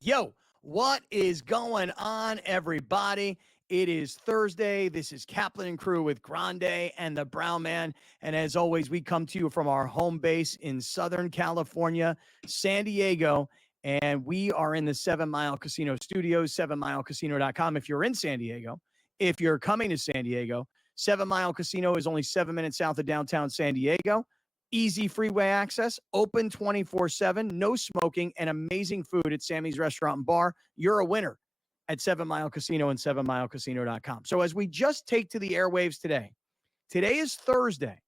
Yo, what is going on, everybody? It is Thursday. This is Kaplan and crew with Grande and the Brown Man. And as always, we come to you from our home base in Southern California, San Diego. And we are in the 7 Mile Casino studios, 7milecasino.com. If you're in San Diego, if you're coming to San Diego, 7 Mile Casino is only 7 minutes south of downtown San Diego. Easy freeway access, open 24/7, no smoking, and amazing food at Sammy's Restaurant and Bar. You're a winner at 7 Mile Casino and 7milecasino.com. So as we just take to the airwaves today is Thursday.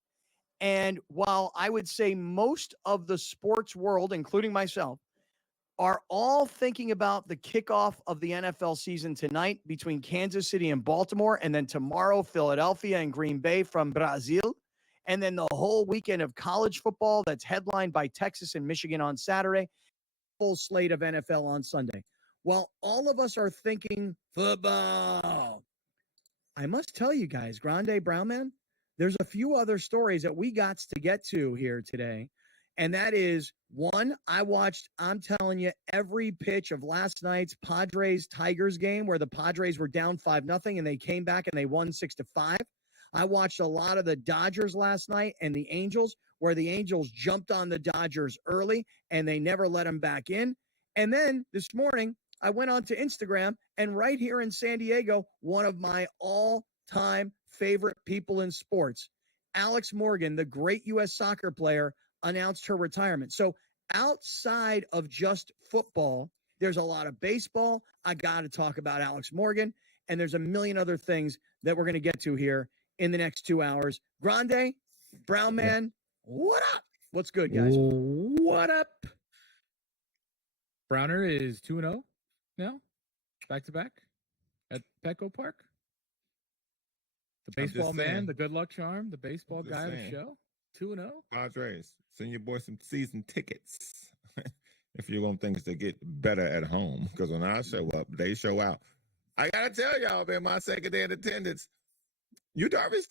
And while I would say most of the sports world, including myself, are all thinking about the kickoff of the NFL season tonight between Kansas City and Baltimore, and then tomorrow, Philadelphia and Green Bay from Brazil. And then the whole weekend of college football that's headlined by Texas and Michigan on Saturday, full slate of NFL on Sunday. While all of us are thinking football, I must tell you guys, Grande Brown Man, there's a few other stories that we got to get to here today. And that is, one, I'm telling you, every pitch of last night's Padres-Tigers game where the Padres were down 5-0 and they came back and they won 6-5. I watched a lot of the Dodgers last night and the Angels, where the Angels jumped on the Dodgers early and they never let them back in. And then this morning, I went onto Instagram, and right here in San Diego, one of my all-time favorite people in sports, Alex Morgan, the great U.S. soccer player, announced her retirement. So outside of just football, there's a lot of baseball. I got to talk about Alex Morgan, and there's a million other things that we're going to get to here in the next 2 hours. Grande, Brown Man, what up? What's good, guys? What up? Browner is 2-0 now, back-to-back at Petco Park. The baseball man, the good luck charm, the baseball guy of the show, 2-0. Padres, send your boy some season tickets if you want things to get better at home, because when I show up, they show out. I got to tell y'all, man, my second day in attendance, Yu Darvish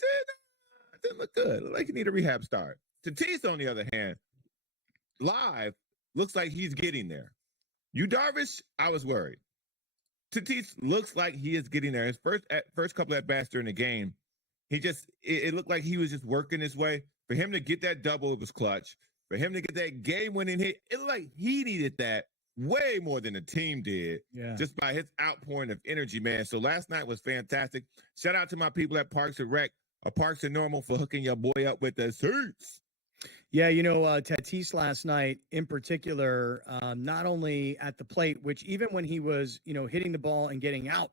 didn't look good. Like he need a rehab start. Tatis, on the other hand, live looks like he's getting there. Yu Darvish, I was worried. Tatis looks like he is getting there. His first couple at bats during the game, it looked like he was just working his way. For him to get that double, it was clutch. For him to get that game-winning hit, it looked like he needed that way more than the team did, just by his outpouring of energy, man. So last night was fantastic. Shout out to my people at Parks and Rec, Parks and Normal, for hooking your boy up with the suits. Yeah, Tatis last night in particular, not only at the plate, which even when he was, hitting the ball and getting out,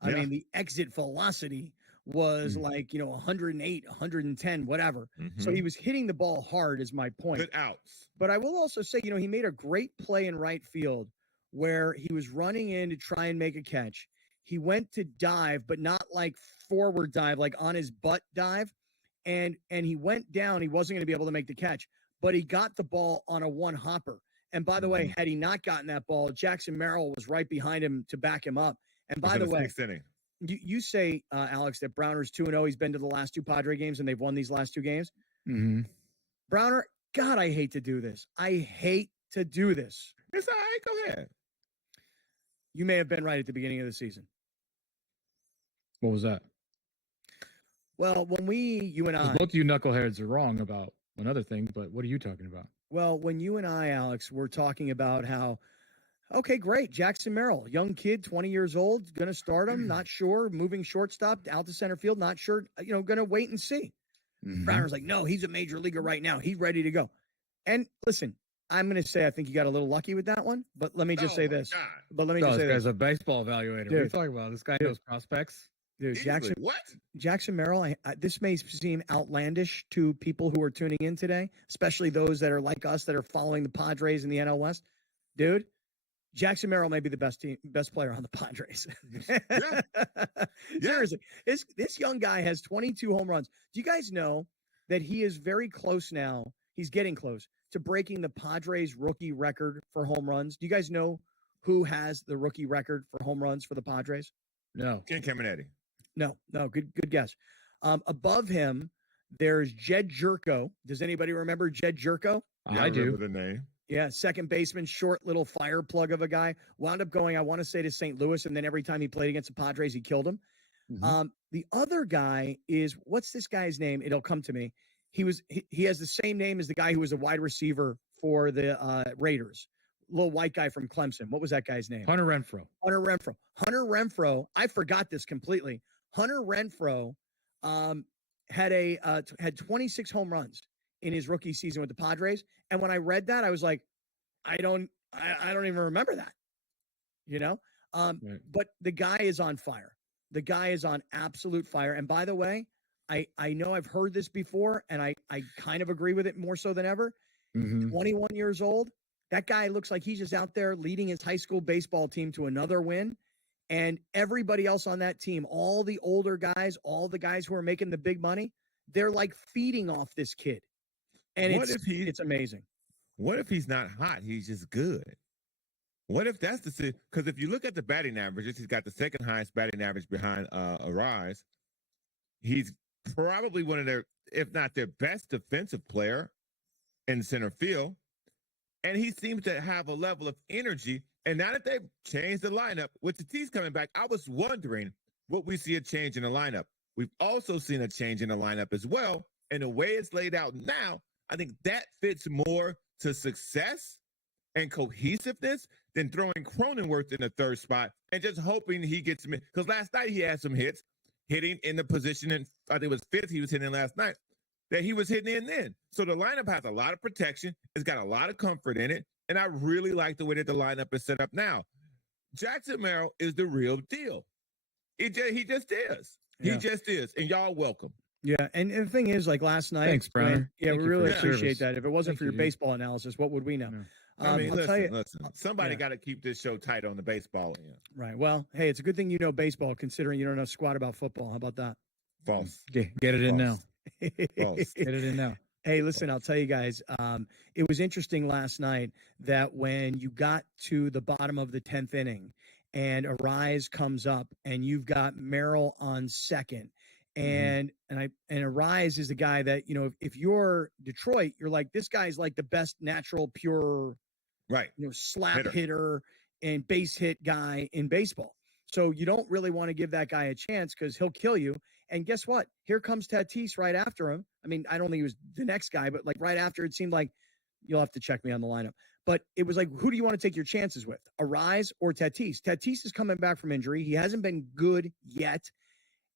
I mean, the exit velocity was 108, 110, whatever. Mm-hmm. So he was hitting the ball hard, is my point. Good outs. But I will also say, he made a great play in right field where he was running in to try and make a catch. He went to dive, but not like forward dive, like on his butt dive. And he went down. He wasn't going to be able to make the catch, but he got the ball on a one hopper. And by the way, had he not gotten that ball, Jackson Merrill was right behind him to back him up. And by the way, you say, Alex, that Browner's 2-0. He's been to the last two Padre games, and they've won these last two games. Mm-hmm. Browner, God, I hate to do this. It's all right. Go ahead. You may have been right at the beginning of the season. What was that? Well, when you and I... Both you knuckleheads are wrong about another thing, but what are you talking about? Well, when you and I, Alex, were talking about how, okay, great, Jackson Merrill, young kid, 20 years old, going to start him, not sure, moving shortstop out to center field, not sure, going to wait and see. Mm-hmm. Browner's like, no, he's a major leaguer right now. He's ready to go. And listen, I'm going to say I think you got a little lucky with that one, but let me just say this. This guy's a baseball evaluator. Dude, what are you talking about? This guy knows prospects. Dude, Jackson Merrill, this may seem outlandish to people who are tuning in today, especially those that are like us that are following the Padres in the NL West. Dude, Jackson Merrill may be the best player on the Padres. Seriously, this young guy has 22 home runs. Do you guys know that he is very close now? He's getting close to breaking the Padres rookie record for home runs. Do you guys know who has the rookie record for home runs for the Padres? No. Ken Caminiti. No. Good guess. Above him, there's Jed Jerko. Does anybody remember Jed Jerko? Yeah, I do. The name. Yeah, second baseman, short little fire plug of a guy. Wound up going, I want to say, to St. Louis, and then every time he played against the Padres, he killed him. The other guy is, what's this guy's name? It'll come to me. He has the same name as the guy who was a wide receiver for the Raiders. Little white guy from Clemson. What was that guy's name? Hunter Renfrow. Hunter Renfrow. I forgot this completely. Hunter Renfrow had 26 home runs in his rookie season with the Padres. And when I read that, I was like, I don't even remember that, right. But the guy is on fire. The guy is on absolute fire. And by the way, I know I've heard this before, and I kind of agree with it more so than ever. 21 years old. That guy looks like he's just out there leading his high school baseball team to another win. And everybody else on that team, all the older guys, all the guys who are making the big money, they're like feeding off this kid. And it's amazing. What if he's not hot? He's just good. What if that's the – because if you look at the batting averages, he's got the second highest batting average behind Arise. He's probably one of their, if not their best defensive player in center field. And he seems to have a level of energy. And now that they've changed the lineup, with Tatis coming back, I was wondering would we see a change in the lineup. We've also seen a change in the lineup as well. And the way it's laid out now, I think that fits more to success and cohesiveness than throwing Cronenworth in the third spot and just hoping he gets him in. Because last night he had some hits, hitting in the position, and I think it was fifth he was hitting last night, that he was hitting in then. So the lineup has a lot of protection. It's got a lot of comfort in it. And I really like the way that the lineup is set up now. Jackson Merrill is the real deal. He just is. Yeah. He just is. And y'all welcome. Yeah, and the thing is, like last night, thanks, Browner. We really appreciate that. If it wasn't for your baseball analysis, what would we know? Yeah. I mean, listen. Somebody got to keep this show tight on the baseball end. Right. Well, hey, it's a good thing you know baseball, considering you don't know squat about football. How about that? False. Get it in now. False. Get it in now. Hey, listen, I'll tell you guys, it was interesting last night that when you got to the bottom of the 10th inning and Arise comes up and you've got Merrill on second, and Arise is the guy that, if you're Detroit, you're like, this guy's like the best natural, pure, right, slap hitter and base hit guy in baseball. So you don't really want to give that guy a chance because he'll kill you. And guess what? Here comes Tatis right after him. I mean, I don't think he was the next guy, but like right after, it seemed like, you'll have to check me on the lineup, but it was like, who do you want to take your chances with, Arise or Tatis? Tatis is coming back from injury. He hasn't been good yet.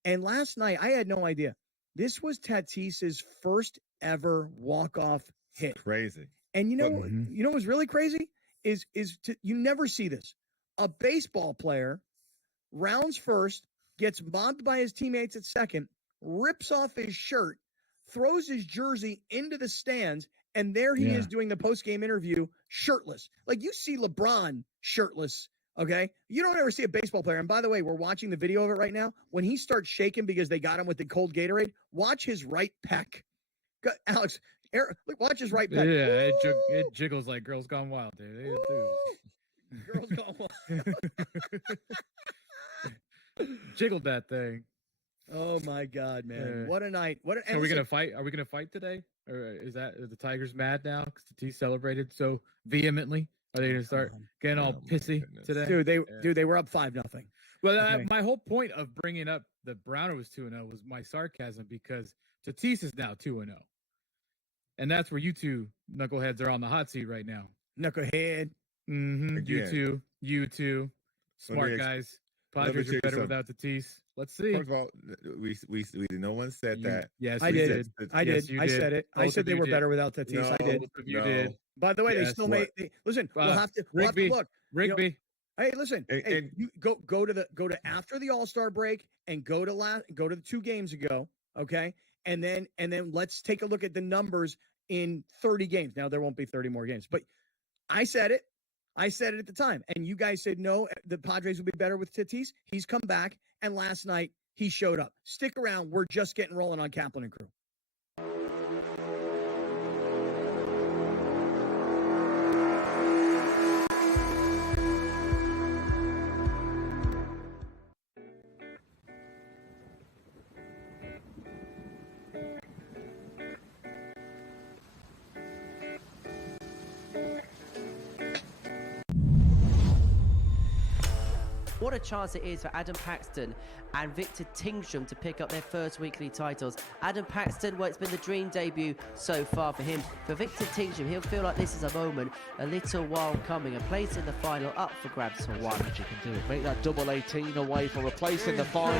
And last night, I had no idea. This was Tatis's first ever walk-off hit. Crazy. And you know what's really crazy is you never see this. A baseball player rounds first, gets mobbed by his teammates at second, rips off his shirt, throws his jersey into the stands, and there he is doing the post-game interview shirtless. Like, you see LeBron shirtless, okay? You don't ever see a baseball player. And by the way, we're watching the video of it right now. When he starts shaking because they got him with the cold Gatorade, watch his right pec. Alex, look, watch his right pec. Yeah, it jiggles like Girls Gone Wild, dude. Girls Gone Wild. Jiggled that thing. Oh my God, man! What a night! Are we gonna fight? Are we gonna fight today? Or are the Tigers mad now because the T celebrated so vehemently? Are they gonna start getting all pissy today? Dude, they were up 5-0. Well, my whole point of bringing up the Browner was 2-0 was my sarcasm, because Tatis is now 2-0, and that's where you two knuckleheads are on the hot seat right now. Knucklehead. You two, smart guys. Padres are better without Tatis. Let's see. First of all, no one said that. Yes, I did. I did. Yes, I said it. I said they were better without Tatis. No, I did. You did. By the way, they still made. Listen, we'll have to look. Rigby. Hey, listen. You go to after the All-Star break and go to the 2 games ago. Okay, and then let's take a look at the numbers in 30 games. Now there won't be 30 more games, but I said it. I said it at the time, and you guys said no, the Padres will be better with Tatis. He's come back, and last night he showed up. Stick around. We're just getting rolling on Kaplan and Crew. What a chance it is for Adam Paxton and Victor Tingstrom to pick up their first weekly titles. Adam Paxton, well, it's been the dream debut so far for him. For Victor Tingstrom, he'll feel like this is a moment a little while coming. A place in the final up for grabs for one. You can do it. Make that double 18 away for a place in the final.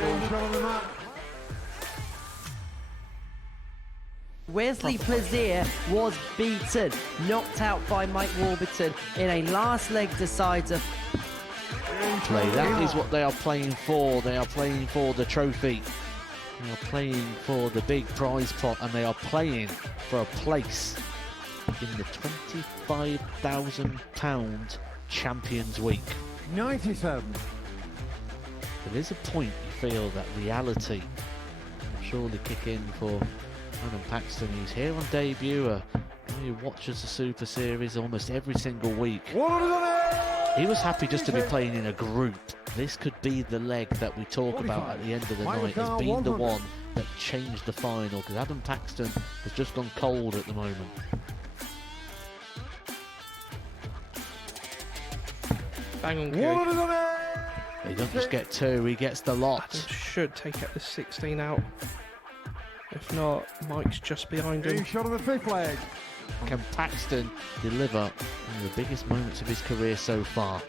Wesley Plaisir was beaten, knocked out by Mike Warburton in a last leg decider. Play. That is what they are playing for. They are playing for the trophy. They are playing for the big prize pot, and they are playing for a place in the £25,000 Champions Week. 97. There is a point you feel that reality will surely kick in for Adam Paxton. He's here on debut. He watches the Super Series almost every single week. He was happy just to be playing in a group. This could be the leg that we talk about at the end of the night as being the one that changed the final, because Adam Paxton has just gone cold at the moment. Bang on cue. He doesn't just get two, he gets the lot. Should take out the 16 out. If not, Mike's just behind him. Shot on the fifth leg. Can Paxton deliver one of the biggest moments of his career so far?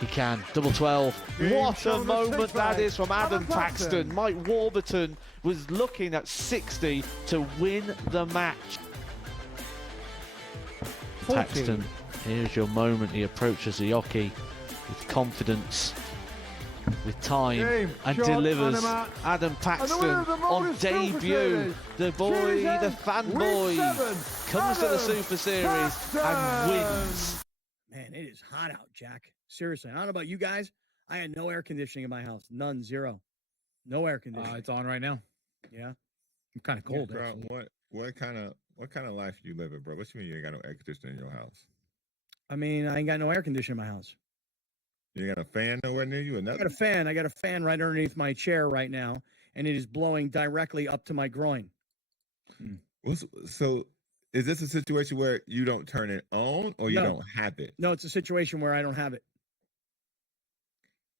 He can. Double 12. What a moment that is from Adam Paxton. Mike Warburton was looking at 60 to win the match. 14. Paxton, here's your moment. He approaches the hockey with confidence, with time, and delivers. Adam Paxton on debut. The boy, the fanboy, comes to the Super Series and wins. Man, it is hot out, Jack. Seriously, I don't know about you guys. I had no air conditioning in my house. None, zero. No air conditioning. It's on right now. Yeah. I'm kind of cold. Bro, what kind of life you living, bro? What you mean you ain't got no air conditioning in your house? I mean, I ain't got no air conditioning in my house. You got a fan nowhere near you or I nothing? got a fan. I got a fan right underneath my chair right now, and it is blowing directly up to my groin. So is this a situation where you don't turn it on or you don't have it? No, it's a situation where I don't have it.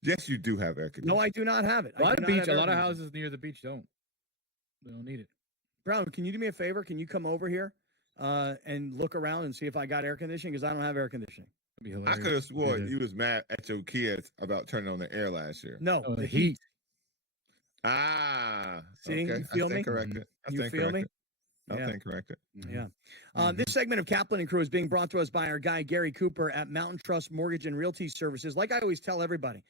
Yes, you do have air conditioning. No, I do not have it. A lot of houses near the beach don't. They don't need it. Brown, can you do me a favor? Can you come over here and look around and see if I got air conditioning? Because I don't have air conditioning. I could have sworn you was mad at your kids about turning on the air last year. No, the heat. See, okay. you feel me? Corrected. You feel me? I think corrected. Yeah. This segment of Kaplan and Crew is being brought to us by our guy, Gary Cooper at Mountain Trust Mortgage and Realty Services. Like I always tell everybody,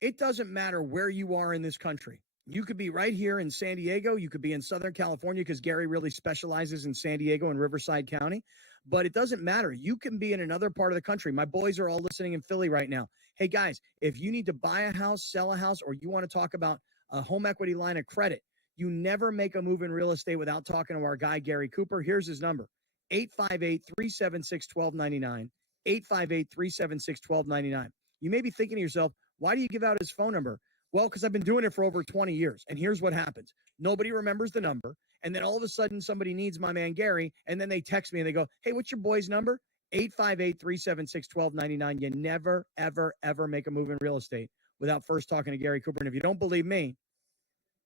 it doesn't matter where you are in this country. You could be right here in San Diego. You could be in Southern California because Gary really specializes in San Diego and Riverside County. But it doesn't matter. You can be in another part of the country. My boys are all listening in Philly right now. Hey, guys, if you need to buy a house, sell a house, or you want to talk about a home equity line of credit, you never make a move in real estate without talking to our guy, Gary Cooper. Here's his number, 858-376-1299, 858-376-1299. You may be thinking to yourself, why do you give out his phone number? Well, because I've been doing it for over 20 years. And here's what happens. Nobody remembers the number. And then all of a sudden somebody needs my man Gary. And then they text me and they go, hey, what's your boy's number? 858-376-1299. You never, ever, ever make a move in real estate without first talking to Gary Cooper. And if you don't believe me,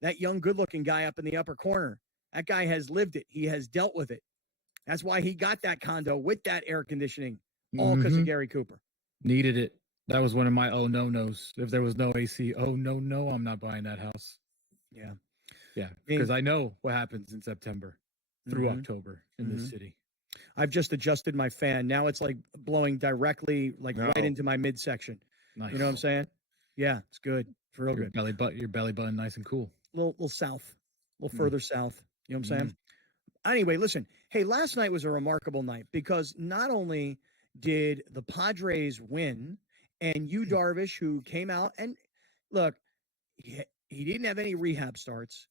that young, good-looking guy up in the upper corner, that guy has lived it. He has dealt with it. That's why he got that condo with that air conditioning, all because of Gary Cooper. Needed it. That was one of my no-nos. If there was no AC, no, I'm not buying that house. Yeah. Yeah, because I know what happens in September through October in this city. I've just adjusted my fan. Now it's like blowing directly, right into my midsection. Nice. You know what I'm saying? Yeah, it's good. It's real good. Your belly button nice and cool. Little south, a little further south. You know what I'm saying? Anyway, listen. Hey, last night was a remarkable night because not only did the Padres win, and Yu Darvish, who came out and look, he didn't have any rehab starts.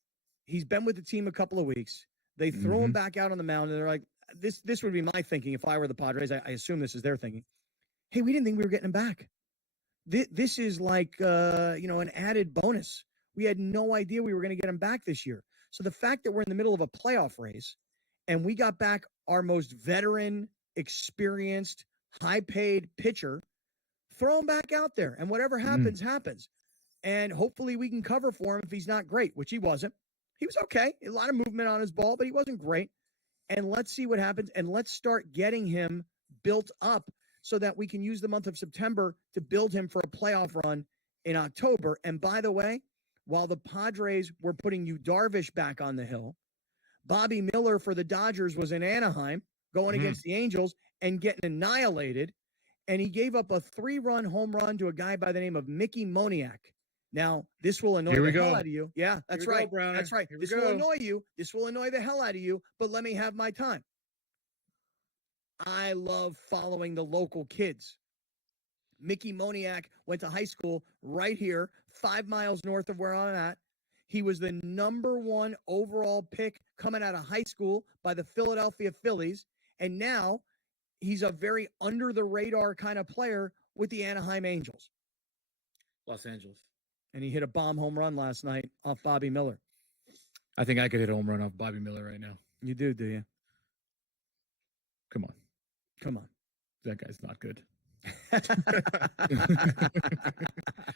He's been with the team a couple of weeks. They throw him back out on the mound, and they're like, this would be my thinking if I were the Padres. I assume this is their thinking. Hey, we didn't think we were getting him back. This is like, an added bonus. We had no idea we were going to get him back this year. So the fact that we're in the middle of a playoff race and we got back our most veteran, experienced, high-paid pitcher throw him back out there, and whatever happens, happens. And hopefully we can cover for him if he's not great, which he wasn't. He was okay. A lot of movement on his ball, but he wasn't great. And let's see what happens. And let's start getting him built up so that we can use the month of September to build him for a playoff run in October. And by the way, while the Padres were putting Yu Darvish back on the hill, Bobby Miller for the Dodgers was in Anaheim going against the Angels and getting annihilated. And he gave up a 3-run home run to a guy by the name of Mickey Moniak. Now, this will annoy the hell out of you. Yeah, that's right. That's right. This will annoy you. This will annoy the hell out of you, but let me have my time. I love following the local kids. Mickey Moniak went to high school right here, 5 miles north of where I'm at. He was the #1 overall pick coming out of high school by the Philadelphia Phillies, and now he's a very under-the-radar kind of player with the Anaheim Angels. Los Angeles. And he hit a bomb home run last night off Bobby Miller. I think I could hit a home run off Bobby Miller right now. You do you? Come on. Come on. That guy's not good.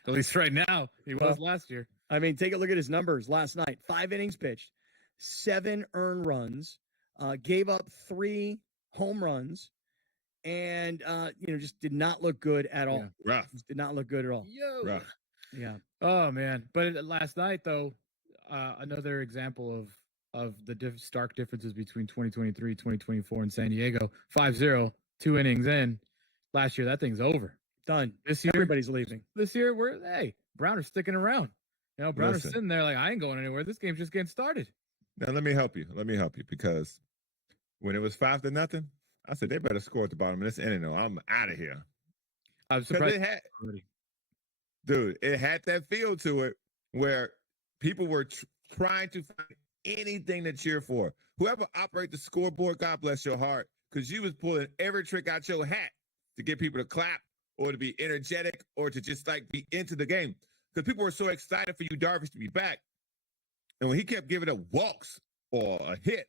At least right now. He was last year. I mean, take a look at his numbers last night. 5 innings pitched, 7 earned runs, gave up 3 home runs, and, just did not look good at all. Yeah. Rough. Just did not look good at all. Rough. Yeah. Oh, man. But last night, though, another example of the stark differences between 2023, 2024 in San Diego. 5-0, 2 innings in. Last year, that thing's over. Done. This year, everybody's leaving. This year, Browner's sticking around. Browner's sitting there like, I ain't going anywhere. This game's just getting started. Now, let me help you. Because when it was 5-0, I said, they better score at the bottom of this inning or I'm out of here. I was surprised. It had that feel to it where people were trying to find anything to cheer for. Whoever operated the scoreboard, God bless your heart, because you was pulling every trick out your hat to get people to clap or to be energetic or to just be into the game. Because people were so excited for Yu Darvish to be back. And when he kept giving up walks or a hit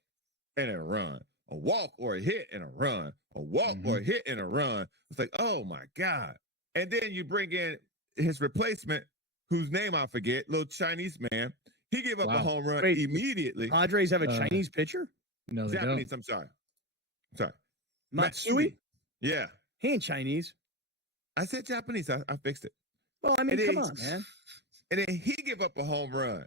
and a run, a walk or a hit and a run, a walk or a hit and a run, it's like, oh my God. And then you bring in his replacement, whose name I forget, little Chinese man. He gave up a home run immediately. Padres have a Chinese pitcher? No, they Japanese, don't. I'm sorry. Matsui? Yeah. He ain't Chinese. I said Japanese. I fixed it. Well, I mean, come on, man. And then he gave up a home run.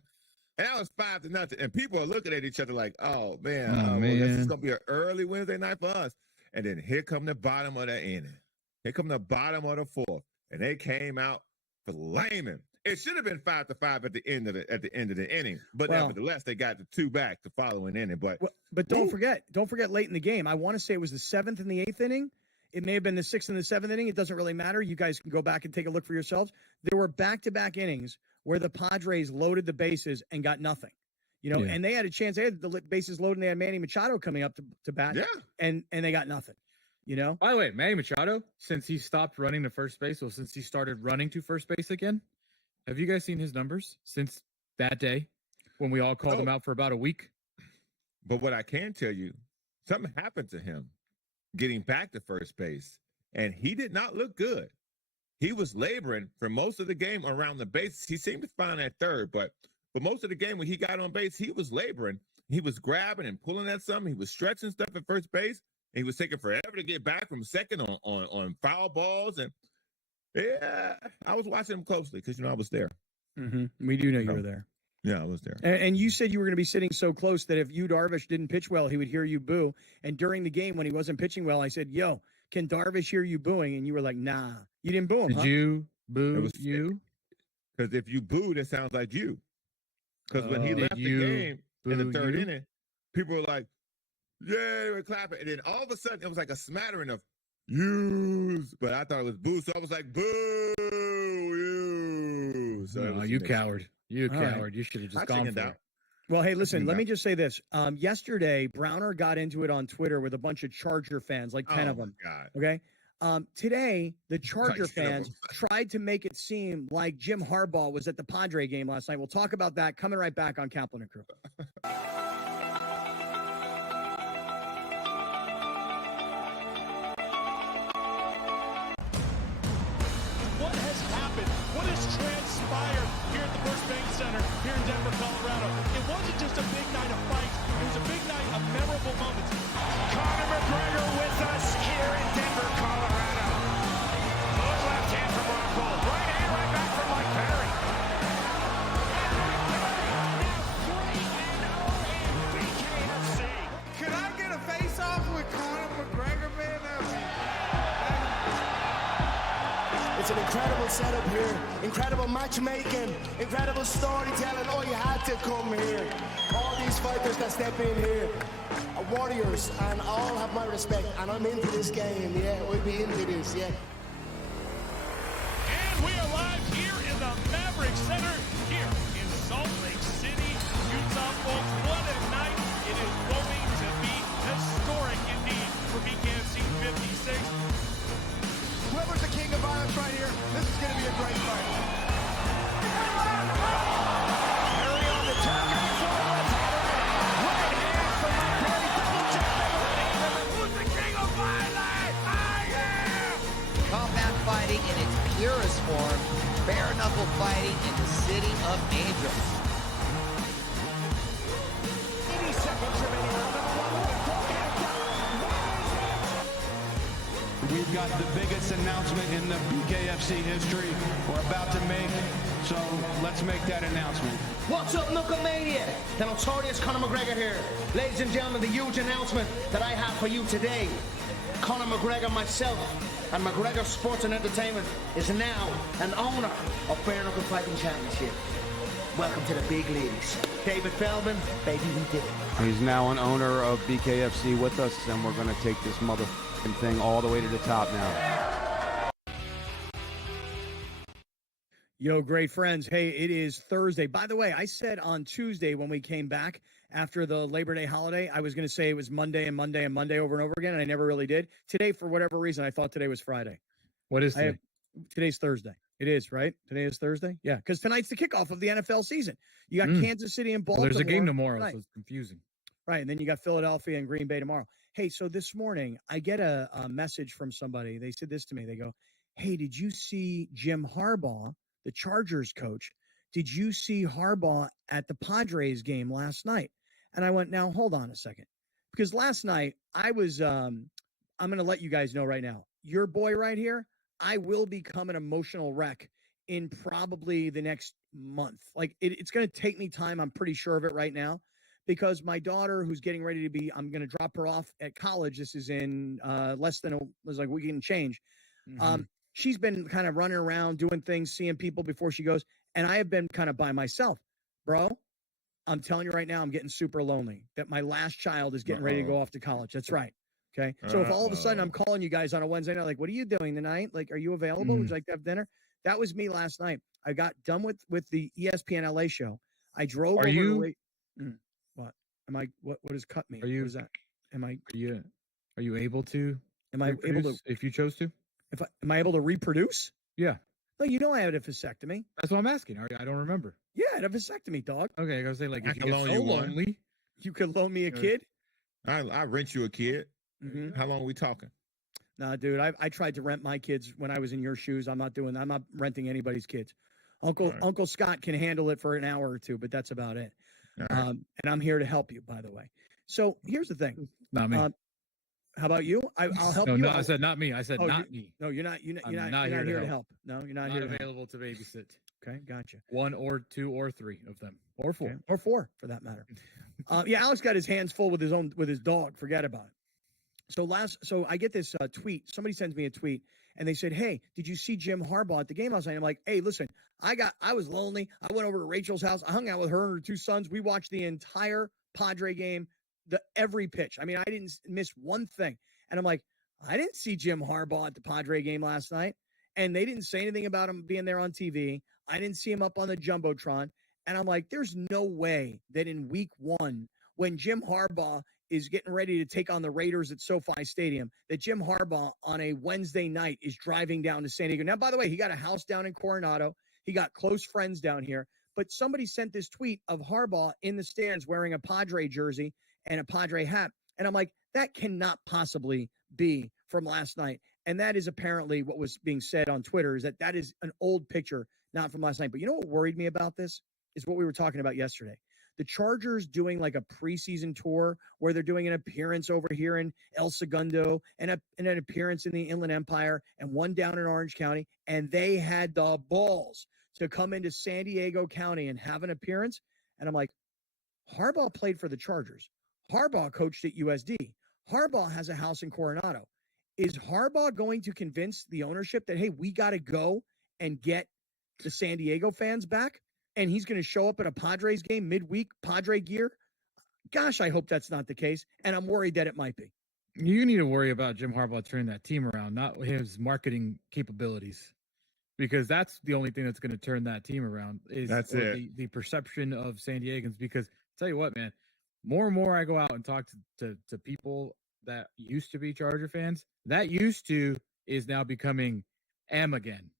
And that was 5-0. And people are looking at each other like, oh, man. This is going to be an early Wednesday night for us. And then here come the bottom of the inning. Here come the bottom of the fourth. And they came out flaming. It should have been 5-5 at the end of the inning. But nevertheless, they got the 2 back the following inning. But don't forget late in the game. I want to say it was the 7th and the 8th inning. It may have been the 6th and the 7th inning. It doesn't really matter. You guys can go back and take a look for yourselves. There were back-to-back innings where the Padres loaded the bases and got nothing. And they had a chance. They had the bases loaded and they had Manny Machado coming up to bat. Yeah. And they got nothing. By the way, Manny Machado, since he stopped running to first base, or since he started running to first base again, have you guys seen his numbers since that day when we all called him out for about a week? But what I can tell you, something happened to him getting back to first base, and he did not look good. He was laboring for most of the game around the base. He seemed to find at third, but for most of the game when he got on base, he was laboring. He was grabbing and pulling at something. He was stretching stuff at first base. And he was taking forever to get back from second on foul balls. And I was watching him closely because, I was there. Mm-hmm. We do know you were there. Yeah, I was there. And you said you were going to be sitting so close that if Yu Darvish didn't pitch well, he would hear you boo. And during the game when he wasn't pitching well, I said, yo, can Darvish hear you booing? And you were like, nah. You didn't boo him, Did you boo you? Because if you booed, it sounds like you. Because when he left the game in the third inning, people were like, yeah, they were clapping. And then all of a sudden, it was like a smattering of yous. But I thought it was boo. So I was like, boo, you. So you coward. You coward. Right. You should have just gone for it. Well, hey, listen, let me just say this. Yesterday, Browner got into it on Twitter with a bunch of Charger fans, like 10 of them. God. Okay. Today, the Charger fans tried to make it seem like Jim Harbaugh was at the Padre game last night. We'll talk about that coming right back on Kaplan and Crew. this transpired here at the First Bank Center here in Denver, Colorado. It wasn't just a big night of fights. It was a big night of memorable moments. Conor McGregor with us here in Denver, Colorado. Good left hand from Rockhold. Right hand right back from Mike Perry. Now 3-0 in BKFC. Could I get a face-off with Conor McGregor, man? It's an incredible setup here, incredible matchmaking, incredible storytelling. Oh, you had to come here. All these fighters that step in here are warriors, and all have my respect. And I'm into this game, yeah. We'll be into this, yeah. And we are live here in the Maverick Center here in Salt Lake City, Utah, folks. What a night. It is going to be historic indeed for BKFC 56. Whoever's the king of violence right here, this is going to be a great fight. Perry on the top, and forward. Right hand from Mike Perry, double jab. Who's the king of violence? I am! Combat fighting in its purest form, bare knuckle fighting in the city of angels. 80 seconds remaining on the clock. We've got the biggest announcement in the BKFC history we're about to make, so let's make that announcement. What's up, Knucklemania? The notorious Conor McGregor here. Ladies and gentlemen, the huge announcement that I have for you today. Conor McGregor, myself, and McGregor Sports and Entertainment is now an owner of Bare Knuckle Fighting Championship. Welcome to the big leagues. David Feldman, baby, we did it. He's now an owner of BKFC with us, and we're going to take this motherfucking thing all the way to the top now. Yo, great friends. Hey, it is Thursday. By the way, I said on Tuesday when we came back after the Labor Day holiday, I was going to say it was Monday and Monday and Monday over and over again, and I never really did. Today, for whatever reason, I thought today was Friday. What is today? Today's Thursday. It is, right? Today is Thursday? Yeah, because tonight's the kickoff of the NFL season. You got Kansas City and Baltimore. Well, there's a game tomorrow, tonight. so it's confusing. Right, and then you got Philadelphia and Green Bay tomorrow. Hey, so this morning, I get a message from somebody. They said this to me. They go, hey, did you see Jim Harbaugh, the Chargers coach? Did you see Harbaugh at the Padres game last night? And I went, now, hold on a second. Because last night, I was, I'm going to let you guys know right now, your boy right here, I will become an emotional wreck in probably the next month. Like, it's going to take me time. I'm pretty sure of it right now. Because my daughter, who's getting ready to be, I'm going to drop her off at college. This is in less than a week and change. She's been kind of running around, doing things, seeing people before she goes. And I have been kind of by myself. Bro, I'm telling you right now, I'm getting super lonely that my last child is getting ready to go off to college. That's right. Okay. So if all of a sudden I'm calling you guys on a Wednesday night, like, what are you doing tonight? Like, are you available? Would you like to have dinner? That was me last night. I got done with the ESPN LA show. I drove over to what? Am I what does cut me? Are you, what is that? Are you able to? Am I able to, if you chose to? Am I able to reproduce? Yeah. No, you know I had a vasectomy. That's what I'm asking. I don't remember. Yeah, I had a vasectomy, dog. Okay, I gotta say, like, if you How get long so you want? lonely, you could loan me a kid. I rent you a kid. How long are we talking? Nah, dude, I tried to rent my kids when I was in your shoes. I'm not renting anybody's kids. Uncle Scott can handle it for an hour or two, but that's about it. Right. And I'm here to help you, by the way. So here's the thing. Not me. How about you? I'll help you. No, I said not me. I said not me. No, you're not here to help. No, you're not here to help. Available to babysit. Okay, gotcha. 1 or 2 or 3 of them, or 4, okay. Or 4 for that matter. Yeah, Alex got his hands full with his dog. Forget about it. So I get this tweet. Somebody sends me a tweet, and they said, "Hey, did you see Jim Harbaugh at the game last night?" I'm like, "Hey, listen, I was lonely. I went over to Rachel's house. I hung out with her and her 2 sons. We watched the entire Padre game, every pitch. I mean, I didn't miss one thing." And I'm like, I didn't see Jim Harbaugh at the Padre game last night, and they didn't say anything about him being there on TV. I didn't see him up on the Jumbotron, and I'm like, there's no way that in week 1, when Jim Harbaugh is getting ready to take on the Raiders at SoFi Stadium, that Jim Harbaugh on a Wednesday night is driving down to San Diego. Now, by the way, he got a house down in Coronado. He got close friends down here. But somebody sent this tweet of Harbaugh in the stands wearing a Padre jersey and a Padre hat. And I'm like, that cannot possibly be from last night. And that is apparently what was being said on Twitter, is that is an old picture, not from last night. But you know what worried me about this is what we were talking about yesterday. The Chargers doing like a preseason tour where they're doing an appearance over here in El Segundo and an appearance in the Inland Empire and one down in Orange County. And they had the balls to come into San Diego County and have an appearance. And I'm like, Harbaugh played for the Chargers. Harbaugh coached at USD. Harbaugh has a house in Coronado. Is Harbaugh going to convince the ownership that, hey, we got to go and get the San Diego fans back? And he's going to show up at a Padres game midweek, Padre gear? Gosh, I hope that's not the case. And I'm worried that it might be. You need to worry about Jim Harbaugh turning that team around, not his marketing capabilities. Because that's the only thing that's going to turn that team around is the perception of San Diegans. Because I'll tell you what, man, more and more I go out and talk to people that used to be Charger fans, that used to is now becoming am again.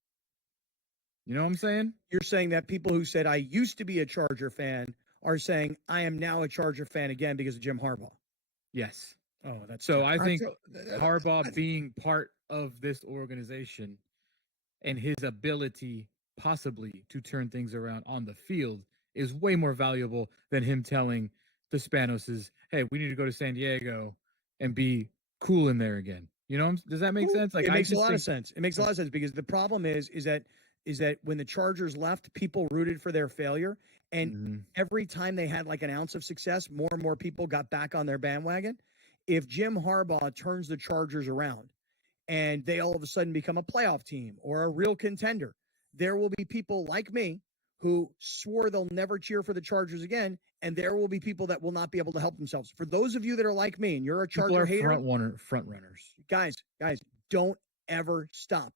You know what I'm saying? You're saying that people who said I used to be a Charger fan are saying I am now a Charger fan again because of Jim Harbaugh. Yes. Oh, that's so. I think Harbaugh being part of this organization and his ability possibly to turn things around on the field is way more valuable than him telling the Spanoses, hey, we need to go to San Diego and be cool in there again. You know, does that make sense? Like, it makes a lot of sense. It makes a lot of sense because the problem is that when the Chargers left, people rooted for their failure. And every time they had like an ounce of success, more and more people got back on their bandwagon. If Jim Harbaugh turns the Chargers around and they all of a sudden become a playoff team or a real contender, there will be people like me who swore they'll never cheer for the Chargers again. And there will be people that will not be able to help themselves. For those of you that are like me and you're a Charger hater, front runners. Guys, don't ever stop.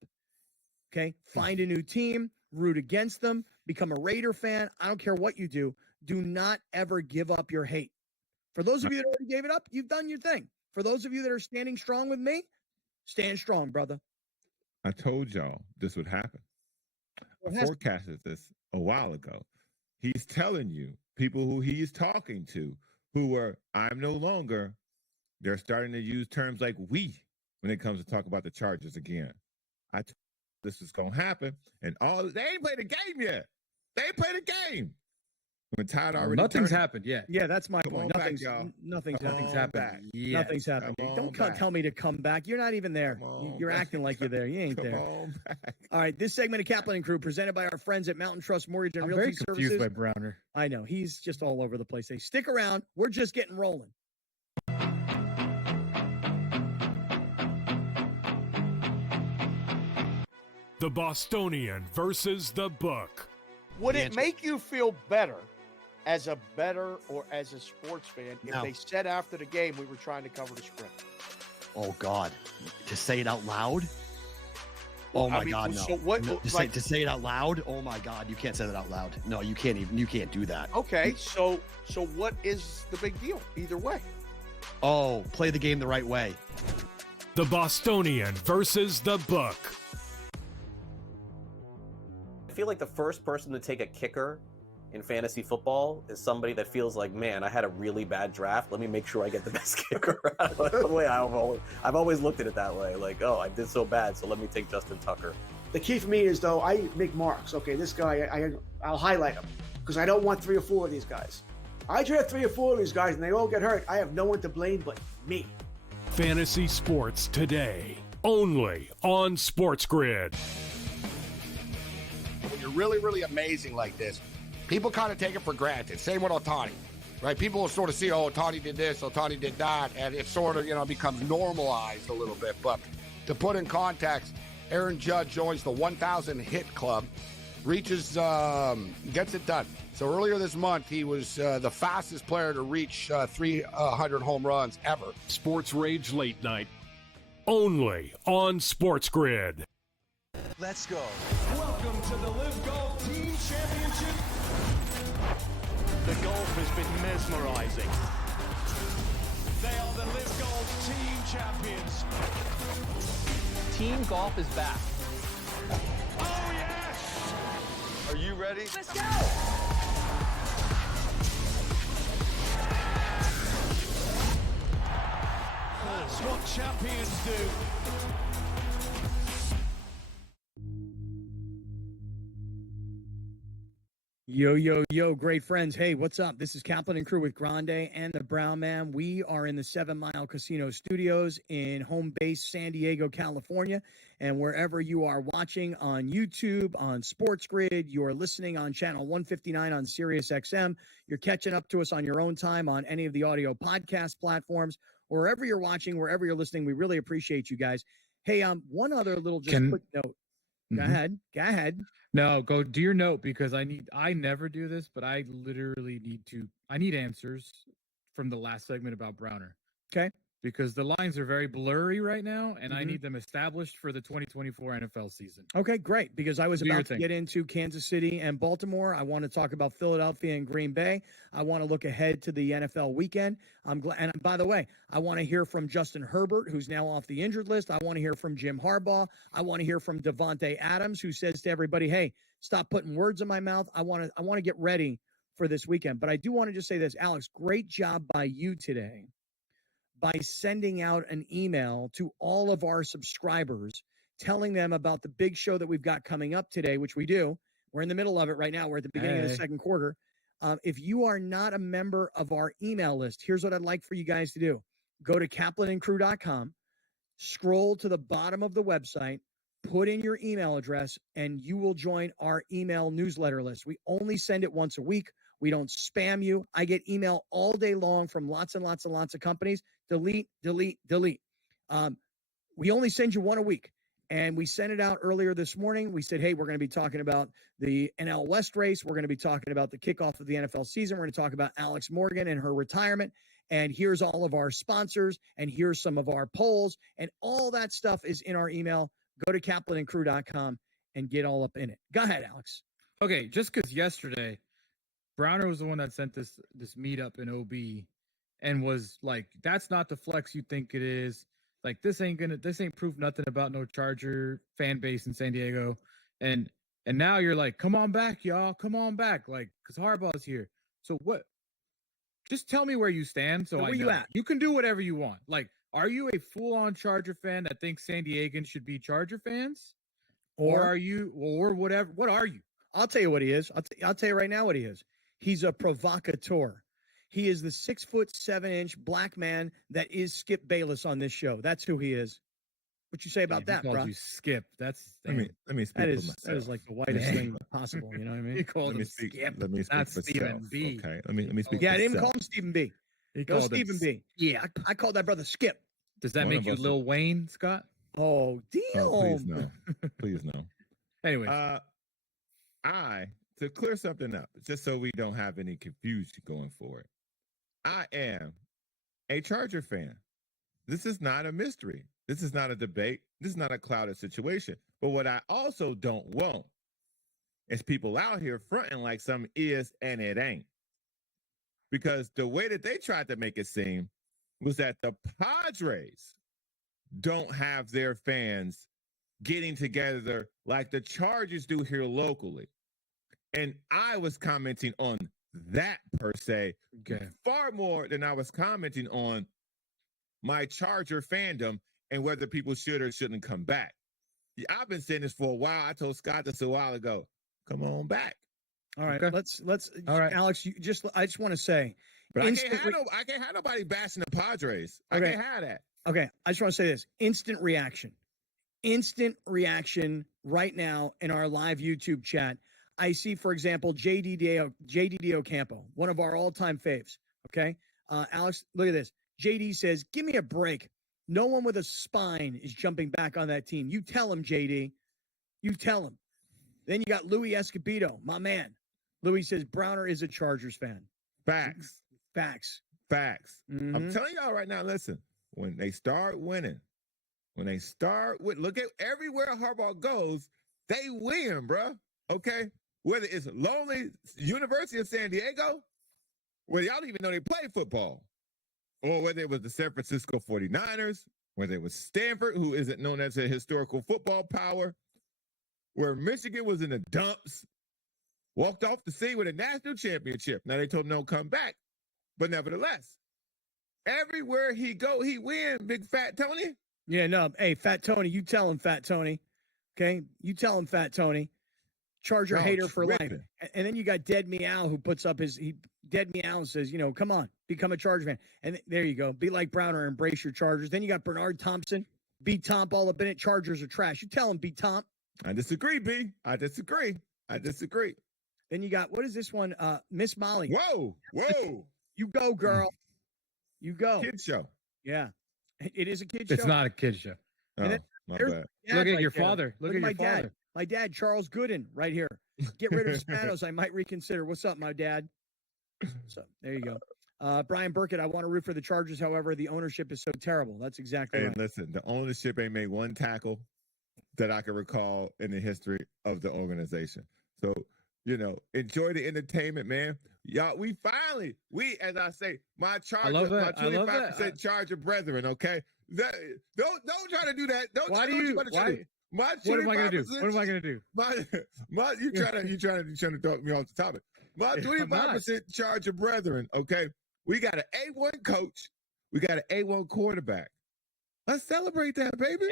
Okay? Find a new team, root against them, become a Raider fan. I don't care what you do. Do not ever give up your hate. For those of you that already gave it up, you've done your thing. For those of you that are standing strong with me, stand strong, brother. I told y'all this would happen. I forecasted this a while ago. He's telling you, people who he's talking to, who are, I'm no longer, they're starting to use terms like we when it comes to talk about the Chargers again. This is going to happen. And they ain't played the game yet. They ain't played the game. When Todd already nothing's happened yet. Yeah, that's my point. Nothing's happened. Nothing's happened. Nothing's happened. Don't tell me to come back. You're not even there. You're acting like you're there. You ain't there. All right, this segment of Kaplan and Crew presented by our friends at Mountain Trust Mortgage and Realty Services. I'm very confused by Browner. I know. He's just all over the place. Hey, stick around. We're just getting rolling. The Bostonian versus the Book. Would it make you feel better as a bettor or as a sports fan if they said after the game we were trying to cover the spread? Oh, God. To say it out loud? Oh, my God, no. So what, to say it out loud? Oh, my God. You can't say that out loud. No, you can't do that. Okay, so what is the big deal either way? Oh, play the game the right way. The Bostonian versus the Book. I feel like the first person to take a kicker in fantasy football is somebody that feels like, man, I had a really bad draft. Let me make sure I get the best kicker. The way I've always looked at it that way. Like, oh, I did so bad, so let me take Justin Tucker. The key for me is, though, I make marks. Okay, this guy, I'll highlight him because I don't want 3 or 4 of these guys. I draft 3 or 4 of these guys and they all get hurt. I have no one to blame but me. Fantasy sports today, only on SportsGrid. When you're really, really amazing like this, people kind of take it for granted. Same with Ohtani, right? People will sort of see, oh, Ohtani did this, Ohtani did that, and it sort of, becomes normalized a little bit. But to put in context, Aaron Judge joins the 1,000 hit club, reaches, gets it done. So earlier this month, he was the fastest player to reach 300 home runs ever. Sports Rage Late Night, only on SportsGrid. Let's go. Welcome to the Live Golf Team Championship. The golf has been mesmerizing. They are the Live Golf Team Champions. Team golf is back. Oh, yes! Are you ready? Let's go! That's what champions do. Yo, yo, yo, great friends. Hey, what's up? This is Kaplan and Crew with Grande and the Brown Man. We are in the 7 Mile Casino Studios in home base San Diego, California. And wherever you are watching on YouTube, on SportsGrid, you're listening on channel 159 on Sirius XM, you're catching up to us on your own time on any of the audio podcast platforms, wherever you're watching, wherever you're listening, we really appreciate you guys. Hey, one other little quick note. Go ahead. No, go do your note because I never do this, but I literally need answers from the last segment about Browner. Okay. Because the lines are very blurry right now, and I need them established for the 2024 NFL season. Okay, great. Because I was Do your about to thing. get into Kansas City and Baltimore. I want to talk about Philadelphia and Green Bay. I want to look ahead to the NFL weekend. I'm glad. And by the way, I want to hear from Justin Herbert, who's now off the injured list. I want to hear from Jim Harbaugh. I want to hear from Devontae Adams, who says to everybody, "Hey, stop putting words in my mouth." I want to get ready for this weekend. But I do want to just say this, Alex. Great job by you today by sending out an email to all of our subscribers, telling them about the big show that we've got coming up today, which we do. We're in the middle of it right now. We're at the beginning of the second quarter. If you are not a member of our email list, here's what I'd like for you guys to do. Go to kaplanandcrew.com, scroll to the bottom of the website, put in your email address, and you will join our email newsletter list. We only send it once a week. We don't spam you. I get email all day long from lots and lots and lots of companies. Delete. We only send you one a week. And we sent it out earlier this morning. We said, hey, we're going to be talking about the NL West race. We're going to be talking about the kickoff of the NFL season. We're going to talk about Alex Morgan and her retirement. And here's all of our sponsors. And here's some of our polls. And all that stuff is in our email. Go to kaplanandcrew.com and get all up in it. Go ahead, Alex. Okay, just because yesterday Browner was the one that sent this meetup in OB and was like, that's not the flex you think it is. Like, this ain't proof nothing about no Charger fan base in San Diego. And now you're like, come on back, y'all. Come on back. Like, because Harbaugh's here. So what? Just tell me where you stand. So where you at? You can do whatever you want. Like, are you a full-on Charger fan that thinks San Diegans should be Charger fans? Or are you, or whatever? What are you? I'll tell you what he is. I'll tell you right now what he is. He's a provocateur. He is the 6'7" black man that is Skip Bayless on this show. That's who he is. What you say about that, bro? You Skip. That's let me speak that for is myself. that is like the whitest thing possible. You know what I mean? He called him speak, Skip. Let me speak Not for Stephen self. B. Okay, let me speak. Yeah, for I didn't self. call him Stephen B. He Go called him Stephen B. Yeah, I called that brother Skip. Does that One make of you us Lil Wayne, Scott? Oh, damn. Oh, please no. Please no. Anyway, to clear something up, just so we don't have any confusion going forward, I am a Charger fan. This is not a mystery. This is not a debate. This is not a clouded situation. But what I also don't want is people out here fronting like something is and it ain't. Because the way that they tried to make it seem was that the Padres don't have their fans getting together like the Chargers do here locally. And I was commenting on that per se, far more than I was commenting on my Charger fandom and whether people should or shouldn't come back. Yeah, I've been saying this for a while. I told Scott this a while ago. Come on back. All right, Okay. let's. All right, Alex. I just want to say, But I can't have nobody bashing the Padres. I Okay. can't have that. Okay, I just want to say this: instant reaction right now in our live YouTube chat. I see, for example, JD Ocampo, one of our all-time faves. Okay, Alex, look at this. JD says, "Give me a break. No one with a spine is jumping back on that team." You tell him, JD. You tell him. Then you got Louis Escobedo, my man. Louis says Browner is a Chargers fan. Facts. Mm-hmm. I'm telling y'all right now, listen, when they start winning, look at everywhere Harbaugh goes, they win, bro. Okay? Whether it's lonely University of San Diego, where y'all don't even know they play football, or whether it was the San Francisco 49ers, whether it was Stanford, who isn't known as a historical football power, where Michigan was in the dumps, walked off the scene with a national championship. Now they told him don't come back. But nevertheless, everywhere he go, he win, Big Fat Tony. Yeah, no. Hey, Fat Tony, you tell him, Fat Tony. Okay? You tell him, Fat Tony. Charger hater for life. tripping. And then you got Dead Meow who puts up Dead Meow says, come on, become a Charger fan. And there you go. Be like Browner, embrace your Chargers. Then you got Bernard Thompson, B Tomp all up in it. Chargers are trash. You tell him, B Tomp. I disagree, B. I disagree. Then you got, what is this one? Miss Molly. Whoa. You go, girl. You go. Kid show. Yeah. It is a kid show. It's not a kid show. Oh, my bad. Look at your father. Look at my your father. dad. My dad, Charles Gooden, right here. Get rid of Spanos. I might reconsider. What's up, my dad? So there you go. Brian Burkett, I want to root for the Chargers. However, the ownership is so terrible. That's exactly right. And listen, the ownership ain't made one tackle that I can recall in the history of the organization. So, enjoy the entertainment, man. Y'all, as I say, my Charger, my 25% Charger brethren, okay? Don't try to do that. What am I gonna do? You trying to talk me off the topic. My 25% Charger brethren, okay? We got an A1 coach. We got an A1 quarterback. Let's celebrate that, baby.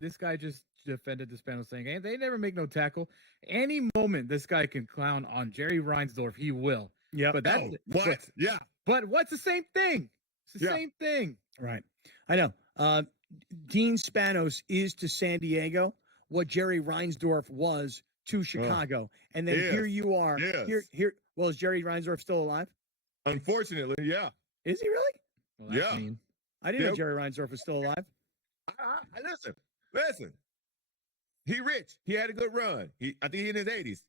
This guy just defended the Spanos saying, hey, they never make no tackle. Any moment this guy can clown on Jerry Reinsdorf, he will. Yeah. But that's yeah. But what's the same thing? It's the same thing. Right. I know. Dean Spanos is to San Diego what Jerry Reinsdorf was to Chicago. And then here you are. Yes. Here. Well, is Jerry Reinsdorf still alive? Unfortunately, yeah. Is he really? Well, that's mean. I didn't know Jerry Reinsdorf was still alive. Listen. He rich. He had a good run. I think he in his 80s.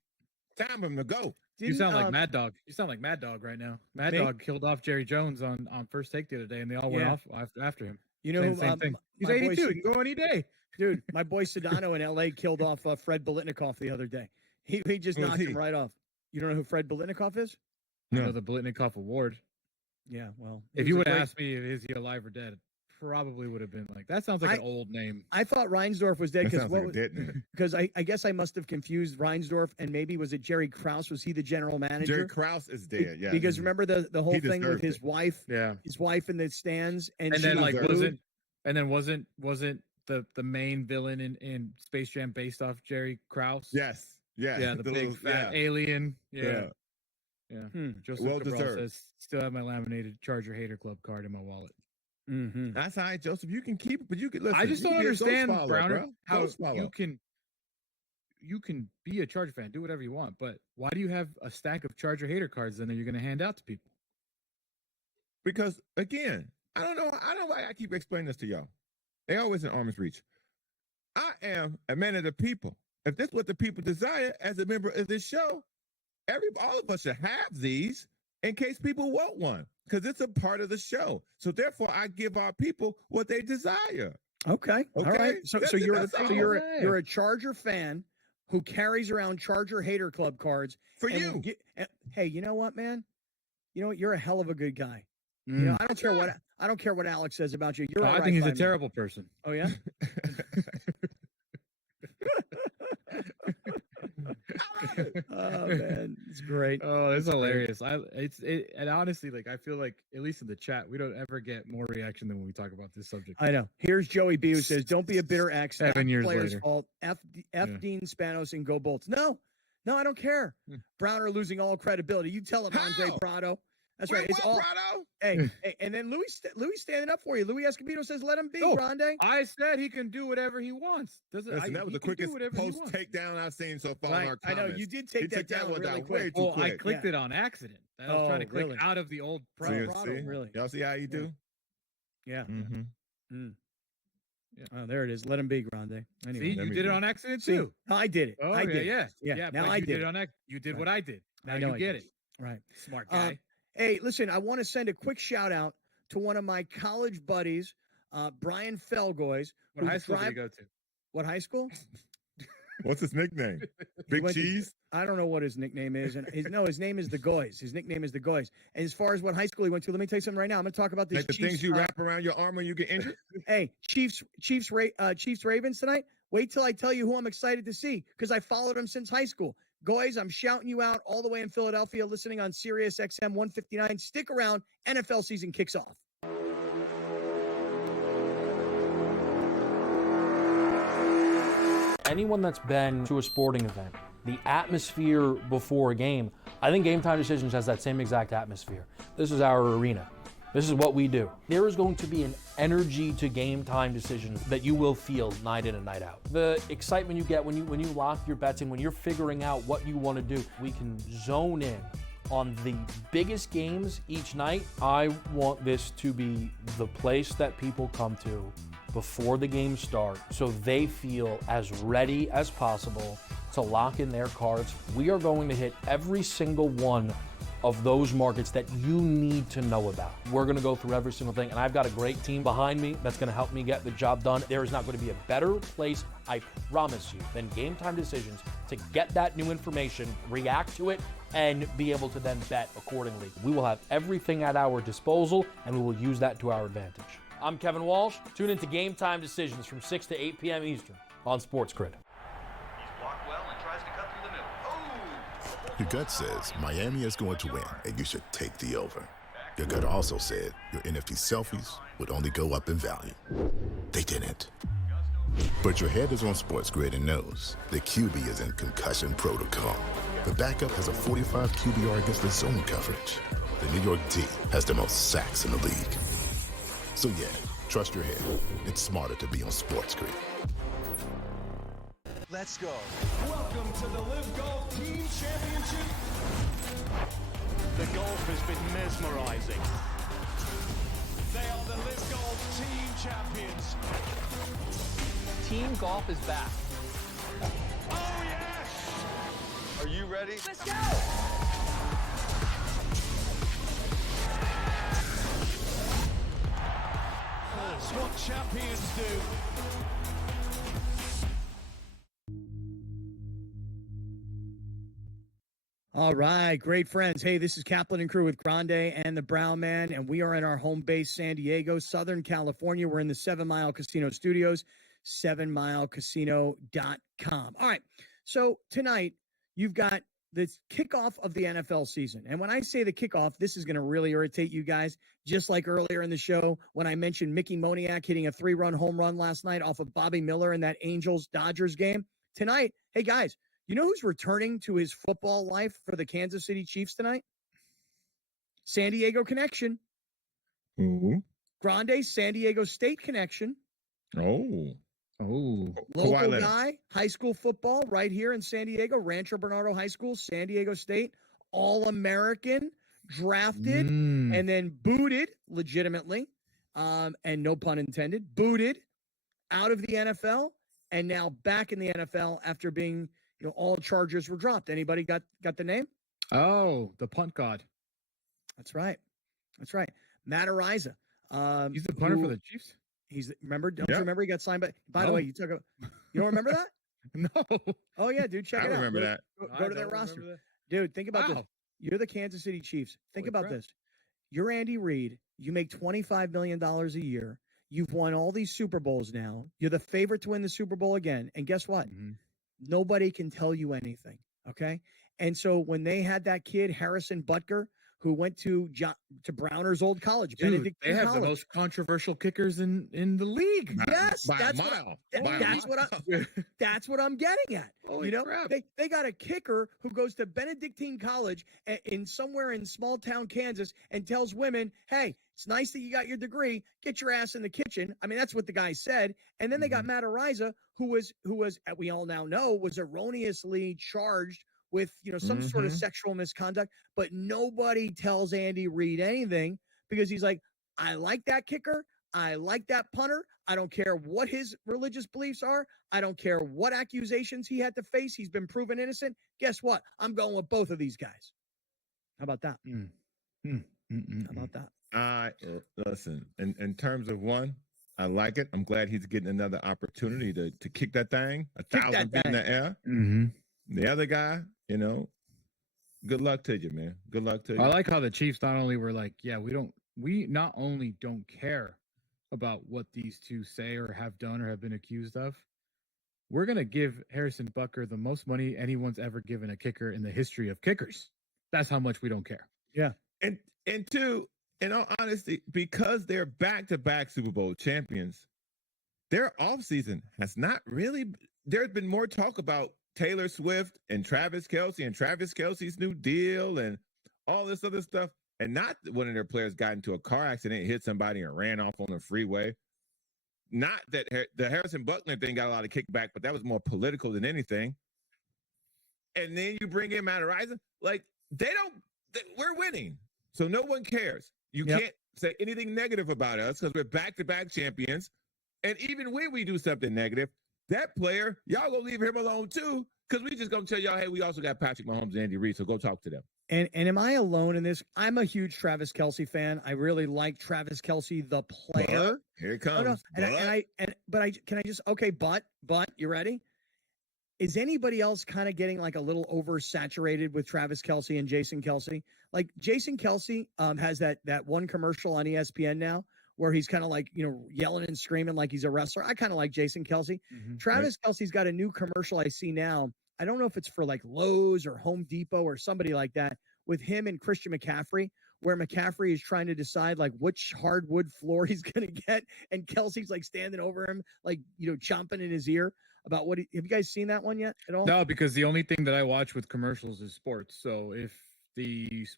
Time for him to go. You sound like Mad Dog. You sound like Mad Dog right now. Mad Dog killed off Jerry Jones on First Take the other day, and they all went off after him. You know, same thing. He's 82. He can go any day. Dude, my boy Sedano in L.A. killed off Fred Biletnikoff the other day. He just knocked him right off. You don't know who Fred Biletnikoff is? No, the Biletnikoff Award. Yeah, well. If you would have asked me, is he alive or dead? Probably would have been like, that sounds like an old name. I thought Reinsdorf was dead because I guess I must have confused Reinsdorf and maybe was it Jerry Krause? Was he the general manager? Jerry Krause is dead, yeah. Because remember the whole thing with his wife? Yeah. His wife in the stands and then wasn't the main villain in Space Jam based off Jerry Krause? Yes. Yeah. Yeah, the big fat alien. Yeah. Joseph Cabral says, still have my laminated Charger Hater Club card in my wallet. Mm-hmm. That's all right, Joseph. You can keep it, but you can listen. I just don't understand, Browner, how you can be a Charger fan, do whatever you want, but why do you have a stack of Charger Hater cards then that you're going to hand out to people? Because again, I don't know why I keep explaining this to y'all. They always in arm's reach. I am a man of the people. If that's what the people desire as a member of this show, all of us should have these in case people want one. Because it's a part of the show. So therefore, I give our people what they desire. Okay. All right. So you're a Charger fan who carries around Charger Hater Club cards for you. Hey, you know what, man? You know what? You're a hell of a good guy. You know, I don't care what Alex says about you. You're I think he's a terrible person. Oh yeah. Oh man, it's great. Oh, it's hilarious. And honestly, like I feel like at least in the chat, we don't ever get more reaction than when we talk about this subject. I know. Here's Joey B who says, "Don't be a bitter ex. 7 years players' later. fault. F Dean Spanos and go Bolts." No, I don't care. Browner losing all credibility. You tell him, Andre Prado. That's right. It's all. Hey, and then Louis standing up for you. Louis Escobedo says, "Let him be, Grande." I said he can do whatever he wants. That was the quickest post takedown I've seen so far in our comments. I know you did take that down really quick. Well, I clicked it on accident. I was trying to click out of the old Prado. Really? Y'all see how you do? Yeah. Mm-hmm. Yeah. Oh, there it is. Let him be, Grande. Anyway, see, you did it on accident too. No, I did it. Oh, I did. Yeah. Now I did it. You did what I did. Now you get it. Right. Smart guy. Hey, listen, I want to send a quick shout out to one of my college buddies, Brian Felgoys. What high school did you go to? What high school? What's his nickname? Big Cheese? I don't know what his nickname is. And his name is the Goys. His nickname is the Goys. And as far as what high school he went to, let me tell you something right now. I'm going to talk about this. Like the things you wrap around your arm when you get injured? Hey, Chiefs Ravens tonight. Wait till I tell you who I'm excited to see because I followed him since high school. Guys, I'm shouting you out all the way in Philadelphia, listening on Sirius XM 159. Stick around. NFL season kicks off. Anyone that's been to a sporting event, the atmosphere before a game, I think Game Time Decisions has that same exact atmosphere. This is our arena. This is what we do. There is going to be an energy to Game Time Decisions that you will feel night in and night out. The excitement you get when you lock your bets in, when you're figuring out what you want to do, we can zone in on the biggest games each night. I want this to be the place that people come to before the games start so they feel as ready as possible to lock in their cards. We are going to hit every single one of those markets that you need to know about. We're gonna go through every single thing, and I've got a great team behind me that's gonna help me get the job done. There is not gonna be a better place, I promise you, than Game Time Decisions to get that new information, react to it, and be able to then bet accordingly. We will have everything at our disposal, and we will use that to our advantage. I'm Kevin Walsh. Tune into Game Time Decisions from 6 to 8 p.m. Eastern on SportsGrid. Your gut says Miami is going to win, and you should take the over. Your gut also said your NFT selfies would only go up in value. They didn't. But your head is on SportsGrid and knows the QB is in concussion protocol. The backup has a 45 QBR against the zone coverage. The New York D has the most sacks in the league. So yeah, trust your head. It's smarter to be on SportsGrid. Let's go. Welcome to the Live Golf Team Championship. The golf has been mesmerizing. They are the Live Golf Team Champions. Team golf is back. Oh, yes! Are you ready? Let's go! That's what champions do. All right, great friends. Hey, this is Kaplan and crew with Grande and the Brown Man, and we are in our home base, San Diego, Southern California. We're in the 7 Mile Casino Studios, 7milecasino.com. All right, so tonight you've got the kickoff of the NFL season. And when I say the kickoff, this is going to really irritate you guys, just like earlier in the show when I mentioned Mickey Moniak hitting a 3-run home run last night off of Bobby Miller in that Angels-Dodgers game. Tonight, hey, guys, you know who's returning to his football life for the Kansas City Chiefs tonight? San Diego connection. Ooh. Grande, San Diego State connection. Oh. Local guy, high school football right here in San Diego, Rancho Bernardo High School, San Diego State, All-American, drafted, and then booted legitimately, and no pun intended, booted out of the NFL, and now back in the NFL after being, all charges were dropped. Anybody got the name? Oh, the punt god. That's right. Matt Ariza. He's the punter for the Chiefs? Remember? Don't you remember he got signed by the way, you don't remember that? No. Oh yeah, dude, check it out. I remember that. Go to their roster. Dude, think about this. You're the Kansas City Chiefs. Think about this. You're Andy Reid. You make $25 million a year. You've won all these Super Bowls now. You're the favorite to win the Super Bowl again. And guess what? Nobody can tell you anything. Okay. And so when they had that kid, Harrison Butker, who went to Browner's old college, Dude, they have the most controversial kickers in the league. Yes, by that's a mile. That's what I'm getting at. Holy crap. They got a kicker who goes to Benedictine College in somewhere in small town Kansas and tells women, "Hey, it's nice that you got your degree. Get your ass in the kitchen." I mean, that's what the guy said. And then they got Matt Ariza, who was we all now know was erroneously charged with some sort of sexual misconduct, but nobody tells Andy Reid anything because he's like, I like that kicker, I like that punter, I don't care what his religious beliefs are, I don't care what accusations he had to face, he's been proven innocent. Guess what? I'm going with both of these guys. How about that? How about that? Listen, in terms of one, I like it. I'm glad he's getting another opportunity to kick that thing 1,000 feet in the air. The other guy, good luck to you, man. Good luck to you. I like how the Chiefs not only were like, we not only don't care about what these two say or have done or have been accused of, we're going to give Harrison Butker the most money anyone's ever given a kicker in the history of kickers. That's how much we don't care. Yeah. And two, in all honesty, because they're back-to-back Super Bowl champions, their offseason has not really there's been more talk about Taylor Swift and Travis Kelce's new deal and all this other stuff. And not one of their players got into a car accident, hit somebody, and ran off on the freeway. Not that the Harrison Butler thing got a lot of kickback, but that was more political than anything. And then you bring in Matt Horizon. Like, we're winning. So no one cares. You can't say anything negative about us because we're back-to-back champions. And even when we do something negative, that player, y'all gonna leave him alone too, because we just gonna tell y'all, hey, we also got Patrick Mahomes and Andy Reid, so go talk to them. And am I alone in this? I'm a huge Travis Kelce fan. I really like Travis Kelce, the player. Here it comes. Oh, no. But you ready? Is anybody else kind of getting like a little oversaturated with Travis Kelce and Jason Kelce? Like Jason Kelce has that one commercial on ESPN now where he's kind of like, yelling and screaming like he's a wrestler. I kind of like Jason Kelce. Mm-hmm. Travis Kelce's got a new commercial I see now. I don't know if it's for like Lowe's or Home Depot or somebody like that with him and Christian McCaffrey, where McCaffrey is trying to decide like which hardwood floor he's going to get. And Kelce's like standing over him, like, chomping in his ear about have you guys seen that one yet at all? No, because the only thing that I watch with commercials is sports. So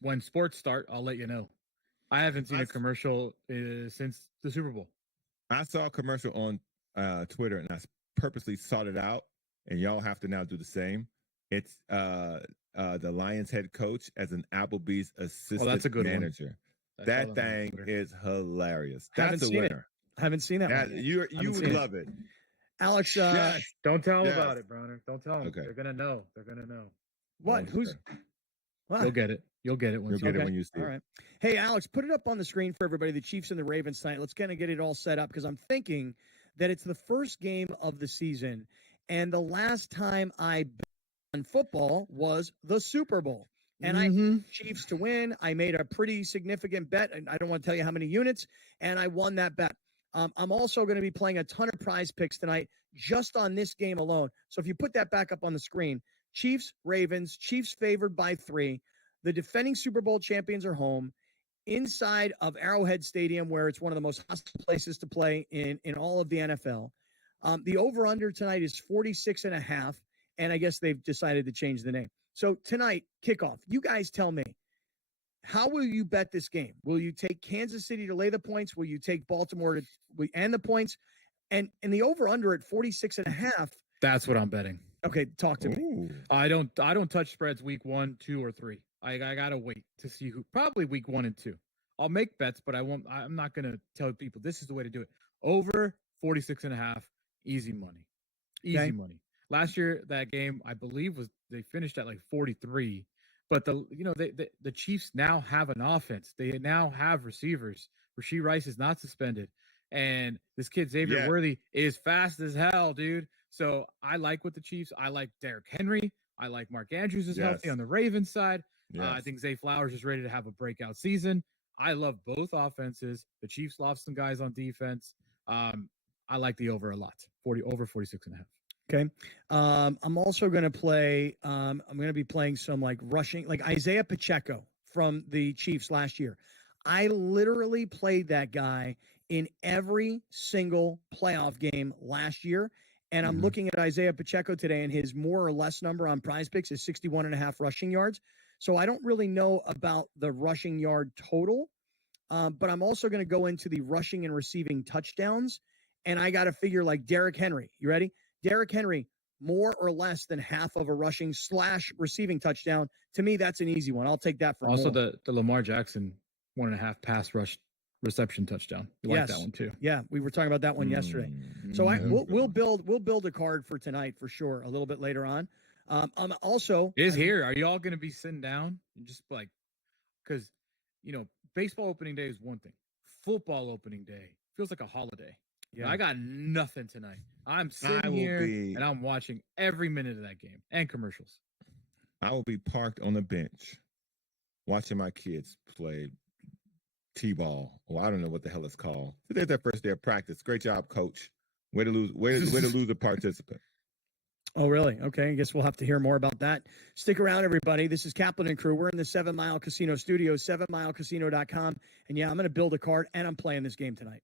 when sports start, I'll let you know. I haven't seen a commercial since the Super Bowl. I saw a commercial on Twitter and I purposely sought it out. And y'all have to now do the same. It's the Lions head coach as an Applebee's assistant that's a good manager. One. That thing is hilarious. That's a winner. I haven't seen that one. You would love it. Alex, don't tell them about it, Bronner. Don't tell them. Okay. They're gonna know. They're gonna know. What? Who's? What? You'll get it. You'll get it when you see it. All right. Hey, Alex, put it up on the screen for everybody. The Chiefs and the Ravens tonight. Let's kind of get it all set up because I'm thinking that it's the first game of the season. And the last time I bet on football was the Super Bowl. And I Chiefs to win. I made a pretty significant bet. And I don't want to tell you how many units. And I won that bet. I'm also going to be playing a ton of prize picks tonight just on this game alone. So if you put that back up on the screen, Chiefs, Ravens, Chiefs favored by 3. The defending Super Bowl champions are home inside of Arrowhead Stadium, where it's one of the most hostile places to play in all of the NFL. The over-under tonight is 46.5, and I guess they've decided to change the name. So tonight, kickoff. You guys tell me, how will you bet this game? Will you take Kansas City to lay the points? Will you take Baltimore and the points? And the over-under at 46.5. That's what I'm betting. Okay, talk to me. I don't touch spreads week 1, 2, or 3. I gotta wait to see who. Probably week 1 and 2. I'll make bets, but I'm not gonna tell people this is the way to do it. Over 46.5. Easy money. Easy money. Last year, that game, I believe, they finished at like 43. But the Chiefs now have an offense. They now have receivers. Rashee Rice is not suspended. And this kid, Xavier Worthy, is fast as hell, dude. So I like with the Chiefs. I like Derrick Henry. I like Mark Andrews is healthy on the Ravens side. I think Zay Flowers is ready to have a breakout season. I love both offenses. The Chiefs lost some guys on defense. I like the over a lot. Over 46.5. Okay. I'm also going to play, I'm going to be playing some like rushing, like Isaiah Pacheco from the Chiefs last year. I literally played that guy in every single playoff game last year. And I'm looking at Isaiah Pacheco today, and his more or less number on Prize Picks is 61.5 rushing yards. So I don't really know about the rushing yard total, but I'm also going to go into the rushing and receiving touchdowns. And I got to figure like Derrick Henry. You ready? Derrick Henry, more or less than half of a rushing / receiving touchdown. To me, that's an easy one. I'll take that for also more. the Lamar Jackson 1.5 pass rush reception touchdown. You like that one too? Yeah, we were talking about that one yesterday. So we'll build a card for tonight for sure. A little bit later on. I'm also here. Are you all going to be sitting down and just like, because baseball opening day is one thing. Football opening day feels like a holiday. Yeah, I got nothing tonight. I'm sitting here and I'm watching every minute of that game and commercials. I will be parked on the bench watching my kids play T-ball. Well, I don't know what the hell it's called. Today's their first day of practice. Great job, coach. Way to lose a participant. Oh, really? Okay. I guess we'll have to hear more about that. Stick around, everybody. This is Kaplan and crew. We're in the 7 Mile Casino studios, 7milecasino.com. And yeah, I'm going to build a card and I'm playing this game tonight.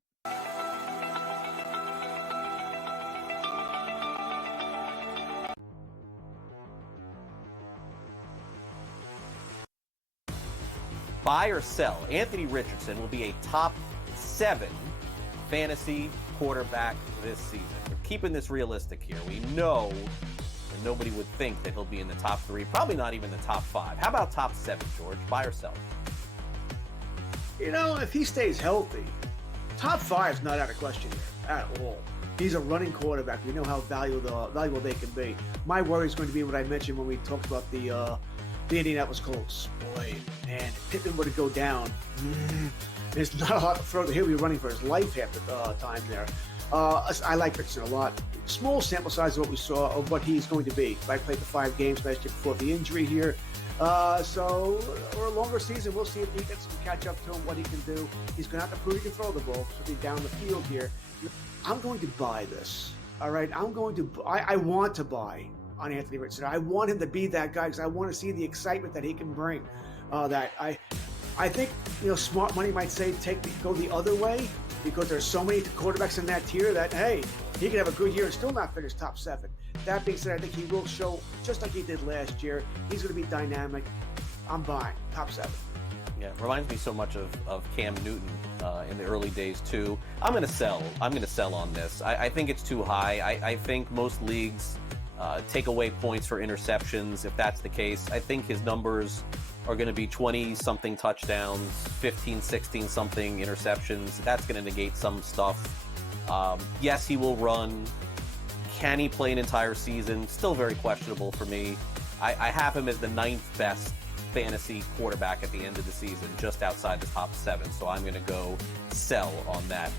buy or sell. Anthony Richardson will be a top 7 fantasy quarterback this season. We're keeping this realistic here. We know that nobody would think that he'll be in the top 3, probably not even the top 5. How about top 7, George? Buy or sell? You know, if he stays healthy, top 5 is not out of question here at all. He's a running quarterback. We know how valuable they can be. My worry is going to be what I mentioned when we talked about the Indianapolis Colts. Boy, man, if Pittman were to go down, there's not a lot to throw. He'll be running for his life half the time there. I like Richardson a lot. Small sample size of what we saw of what he's going to be. I played the 5 games last year before the injury here. So, or a longer season, we'll see if he gets some catch up to him, what he can do. He's going to have to prove he can throw the ball, so he's down the field here. I'm going to buy this. All right, I want to buy on Anthony Richardson. I want him to be that guy because I want to see the excitement that he can bring. I think, you know, smart money might say go the other way because there's so many quarterbacks in that tier that, hey, he could have a good year and still not finish top 7. That being said, I think he will show, just like he did last year, he's going to be dynamic. I'm buying top 7. Yeah, it reminds me so much of Cam Newton in the early days too. I'm going to sell on this. I think it's too high. I think most leagues take away points for interceptions. If that's the case, I think his numbers are going to be 20-something touchdowns, 15, 16-something interceptions. That's going to negate some stuff. Yes, he will run. Can he play an entire season? Still very questionable for me. I have him as the 9th best fantasy quarterback at the end of the season, just outside the top 7. So I'm going to go sell on that.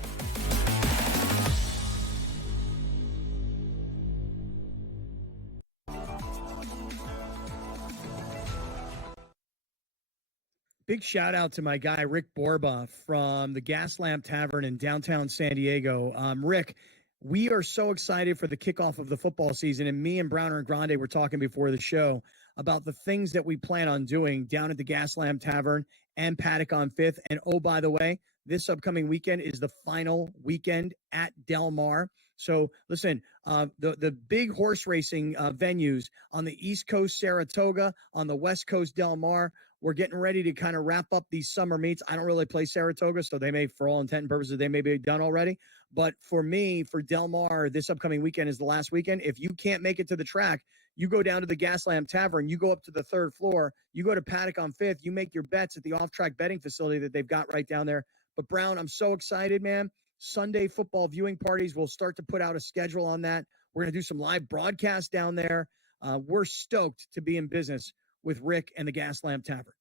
Big shout out to my guy, Rick Borba from the Gas Lamp Tavern in downtown San Diego. Rick, we are so excited for the kickoff of the football season. And me and Browner and Grande were talking before the show about the things that we plan on doing down at the Gas Lamp Tavern and Paddock on 5th. And oh, by the way, this upcoming weekend is the final weekend at Del Mar. So listen, the big horse racing venues on the East Coast, Saratoga, on the West Coast, Del Mar. We're getting ready to kind of wrap up these summer meets. I don't really play Saratoga, so they may, for all intent and purposes, they may be done already. But for me, for Del Mar, this upcoming weekend is the last weekend. If you can't make it to the track, you go down to the Gas Lamp Tavern, you go up to the 3rd floor, you go to Paddock on 5th, you make your bets at the off-track betting facility that they've got right down there. But Brown, I'm so excited, man. Sunday football viewing parties, we'll start to put out a schedule on that. We're going to do some live broadcasts down there. We're stoked to be in business with Rick and the Gas Lamp Tavern.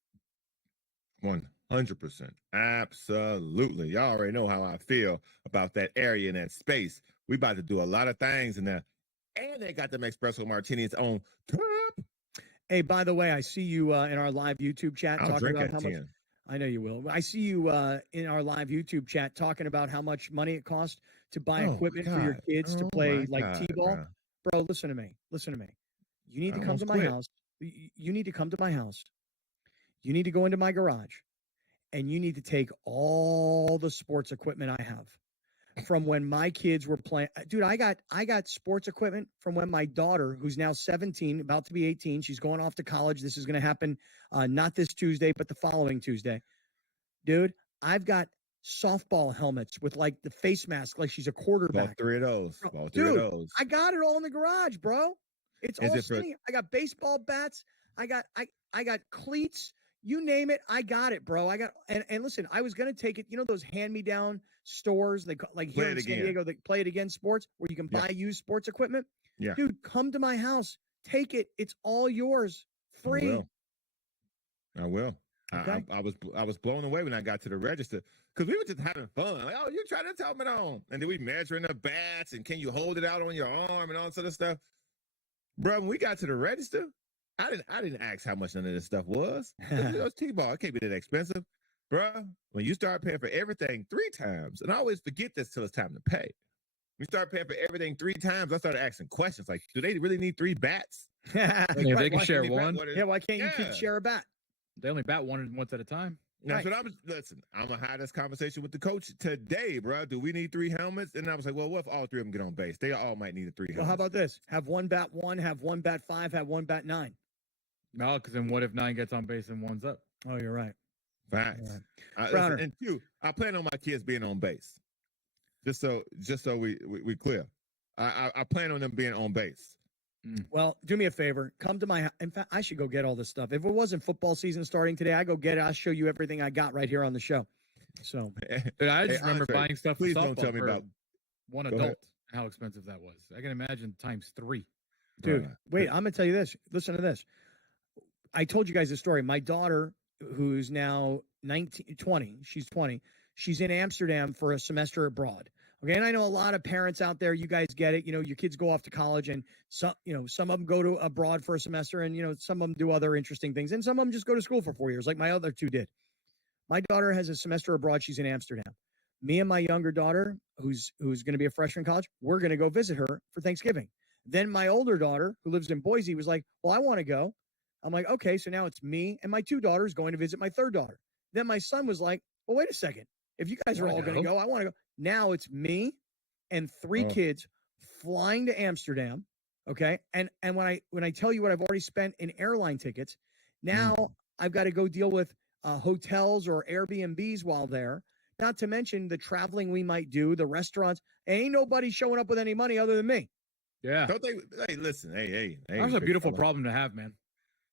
100%. Absolutely. Y'all already know how I feel about that area and that space. We about to do a lot of things in there. And they got them espresso martinis on tap. Hey, by the way, I see you in our live YouTube chat talking about how much. I know you will. I see you in our live YouTube chat talking about how much money it costs to buy equipment for your kids to play like T-ball. Bro, listen to me. You need to come to my house. You need to come to my house. You need to go into my garage, and you need to take all the sports equipment I have from when my kids were playing. Dude, I got sports equipment from when my daughter, who's now 17, about to be 18, she's going off to college. This is going to happen not this Tuesday, but the following Tuesday. Dude, I've got softball helmets with like the face mask, like she's a quarterback. About 3 of those. Dude, I got it all in the garage, bro. It's all sitting. I got baseball bats. I got cleats. You name it, I got it, bro. I got and listen, I was gonna take it. You know those hand-me-down stores, like here in San Diego, that Play It Again Sports, where you can buy used sports equipment. Yeah, dude, come to my house, take it. It's all yours, free. I will. Okay. I was blown away when I got to the register because we were just having fun. Like, oh, you trying to tell me on, and then we measuring the bats and can you hold it out on your arm and all sort of stuff, bro. When we got to the register. I didn't ask how much none of this stuff was. It was T-ball. It can't be that expensive. Bruh, when you start paying for everything 3 times, and I always forget this till it's time to pay. When you start paying for everything 3 times, I started asking questions like, do they really need 3 bats? Like, they can share one. Why can't you share a bat? They only bat once at a time. That's what I'm going to have this conversation with the coach today, bro. Do we need 3 helmets? And I was like, well, what if all 3 of them get on base? They all might need 3 helmets. Well, how about this? Have one bat 1, have one bat 5, have one bat 9. No, because then what if 9 gets on base and 1's up? Oh, you're right. Facts. Browner. And two, I plan on my kids being on base. Just so we clear. I plan on them being on base. Well, do me a favor. Come to my. In fact, I should go get all this stuff. If it wasn't football season starting today, I go get it. I'll show you everything I got right here on the show. So, Dude, I just remember buying stuff. Please for don't tell me for about one Go adult ahead. and how expensive that was. I can imagine times 3. dude, wait. I'm gonna tell you this. Listen to this. I told you guys a story. My daughter, who's now 20, she's 20. She's in Amsterdam for a semester abroad. Okay, and I know a lot of parents out there. You guys get it. You know, your kids go off to college, and some of them go to abroad for a semester, and some of them do other interesting things, and some of them just go to school for 4 years, like my other two did. My daughter has a semester abroad. She's in Amsterdam. Me and my younger daughter, who's going to be a freshman in college, we're going to go visit her for Thanksgiving. Then my older daughter, who lives in Boise, was like, "Well, I want to go." I'm like, "Okay." So now it's me and my 2 daughters going to visit my 3rd daughter. Then my son was like, "Well, wait a second. If you guys are all going to go, I want to go." Now it's me and 3 kids flying to Amsterdam. Okay. And when I tell you what I've already spent in airline tickets, now I've got to go deal with hotels or Airbnbs while there. Not to mention the traveling we might do, the restaurants. Ain't nobody showing up with any money other than me. Yeah. Don't they? Hey, listen. Hey. That's a big beautiful fella. problem to have, man.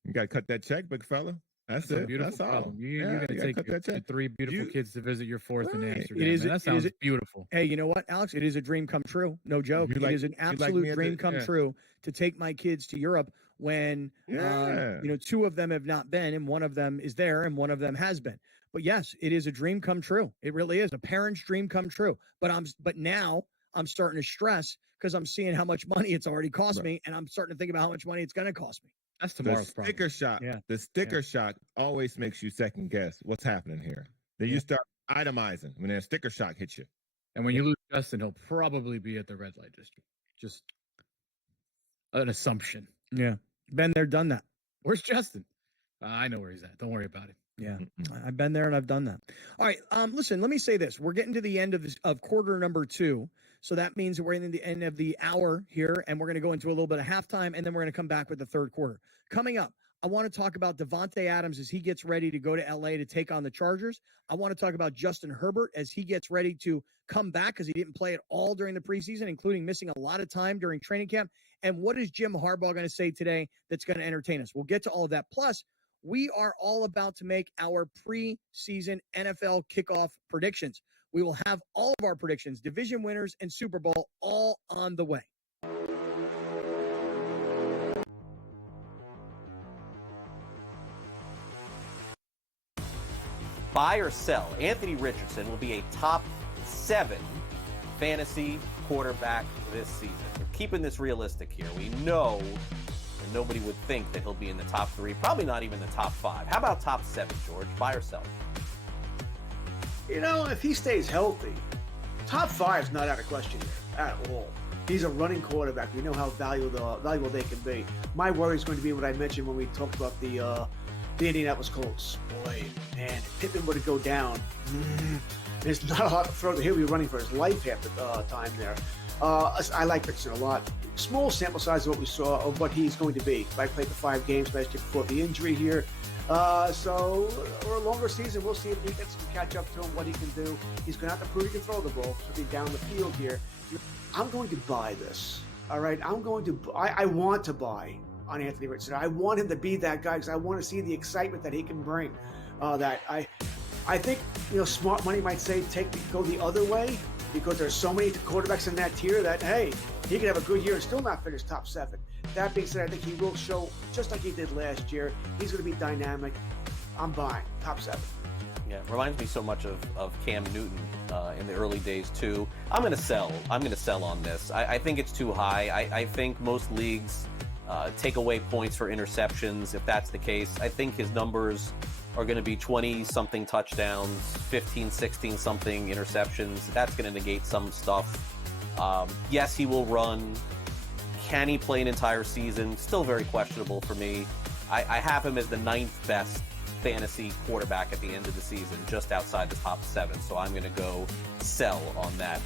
You got to cut that check, big fella. That's a it. beautiful That's all. problem. You're going to take your 3 beautiful kids to visit your 4th in Amsterdam. It is. Man. That sounds beautiful. Hey, you know what, Alex? It is a dream come true. No joke. You It is an absolute dream come true to take my kids to Europe when 2 of them have not been, and one of them is there, and one of them has been. But yes, it is a dream come true. It really is a parent's dream come true. But now I'm starting to stress because I'm seeing how much money it's already cost me, and I'm starting to think about how much money it's going to cost me. That's The tomorrow's sticker shock. Yeah. The sticker shock always makes you second guess what's happening here. Then you start itemizing when that sticker shock hits you. And when you lose Justin, he'll probably be at the red light district. Just an assumption. Yeah. Been there, done that. Where's Justin? I know where he's at. Don't worry about it. Yeah, I've been there and I've done that. All right, listen, let me say this. We're getting to the end of quarter number 2. So that means that we're in the end of the hour here, and we're going to go into a little bit of halftime, and then we're going to come back with the 3rd quarter. Coming up, I want to talk about Devontae Adams as he gets ready to go to L.A. to take on the Chargers. I want to talk about Justin Herbert as he gets ready to come back because he didn't play at all during the preseason, including missing a lot of time during training camp. And what is Jim Harbaugh going to say today that's going to entertain us? We'll get to all of that. Plus, we are all about to make our preseason NFL kickoff predictions. We will have all of our predictions, division winners, and Super Bowl all on the way. Buy or sell, Anthony Richardson will be a top 7 fantasy quarterback this season. We're keeping this realistic here. We know that nobody would think that he'll be in the top 3, probably not even the top 5. How about top 7, George? Buy or sell? If he stays healthy, top 5 is not out of question here at all. He's a running quarterback. We know how valuable they can be. My worry is going to be what I mentioned when we talked about the Indianapolis Colts. Boy, man, if Pittman were to go down, there's not a lot to throw. He'll be running for his life half the time there. I like Richardson a lot. Small sample size of what we saw of what he's going to be. I played the 5 games last year before the injury here. So over a longer season, we'll see if he gets to catch up to him, what he can do. He's going to have to prove he can throw the ball. So he'll be down the field here. I'm going to buy this. All right, I want to buy on Anthony Richardson. I want him to be that guy because I want to see the excitement that he can bring. I think smart money might say go the other way because there's so many quarterbacks in that tier that hey, he could have a good year and still not finish top 7. That being said, I think he will show just like he did last year. He's going to be dynamic. I'm buying top 7. Yeah, reminds me so much of Cam Newton in the early days too. I'm going to sell on this. I think it's too high. I think most leagues take away points for interceptions. If that's the case, I think his numbers are going to be 20-something touchdowns, 15, 16-something interceptions. That's going to negate some stuff. Yes, he will run. Can he play an entire season? Still very questionable for me. I have him as the 9th best fantasy quarterback at the end of the season, just outside the top 7. So I'm going to go sell on that.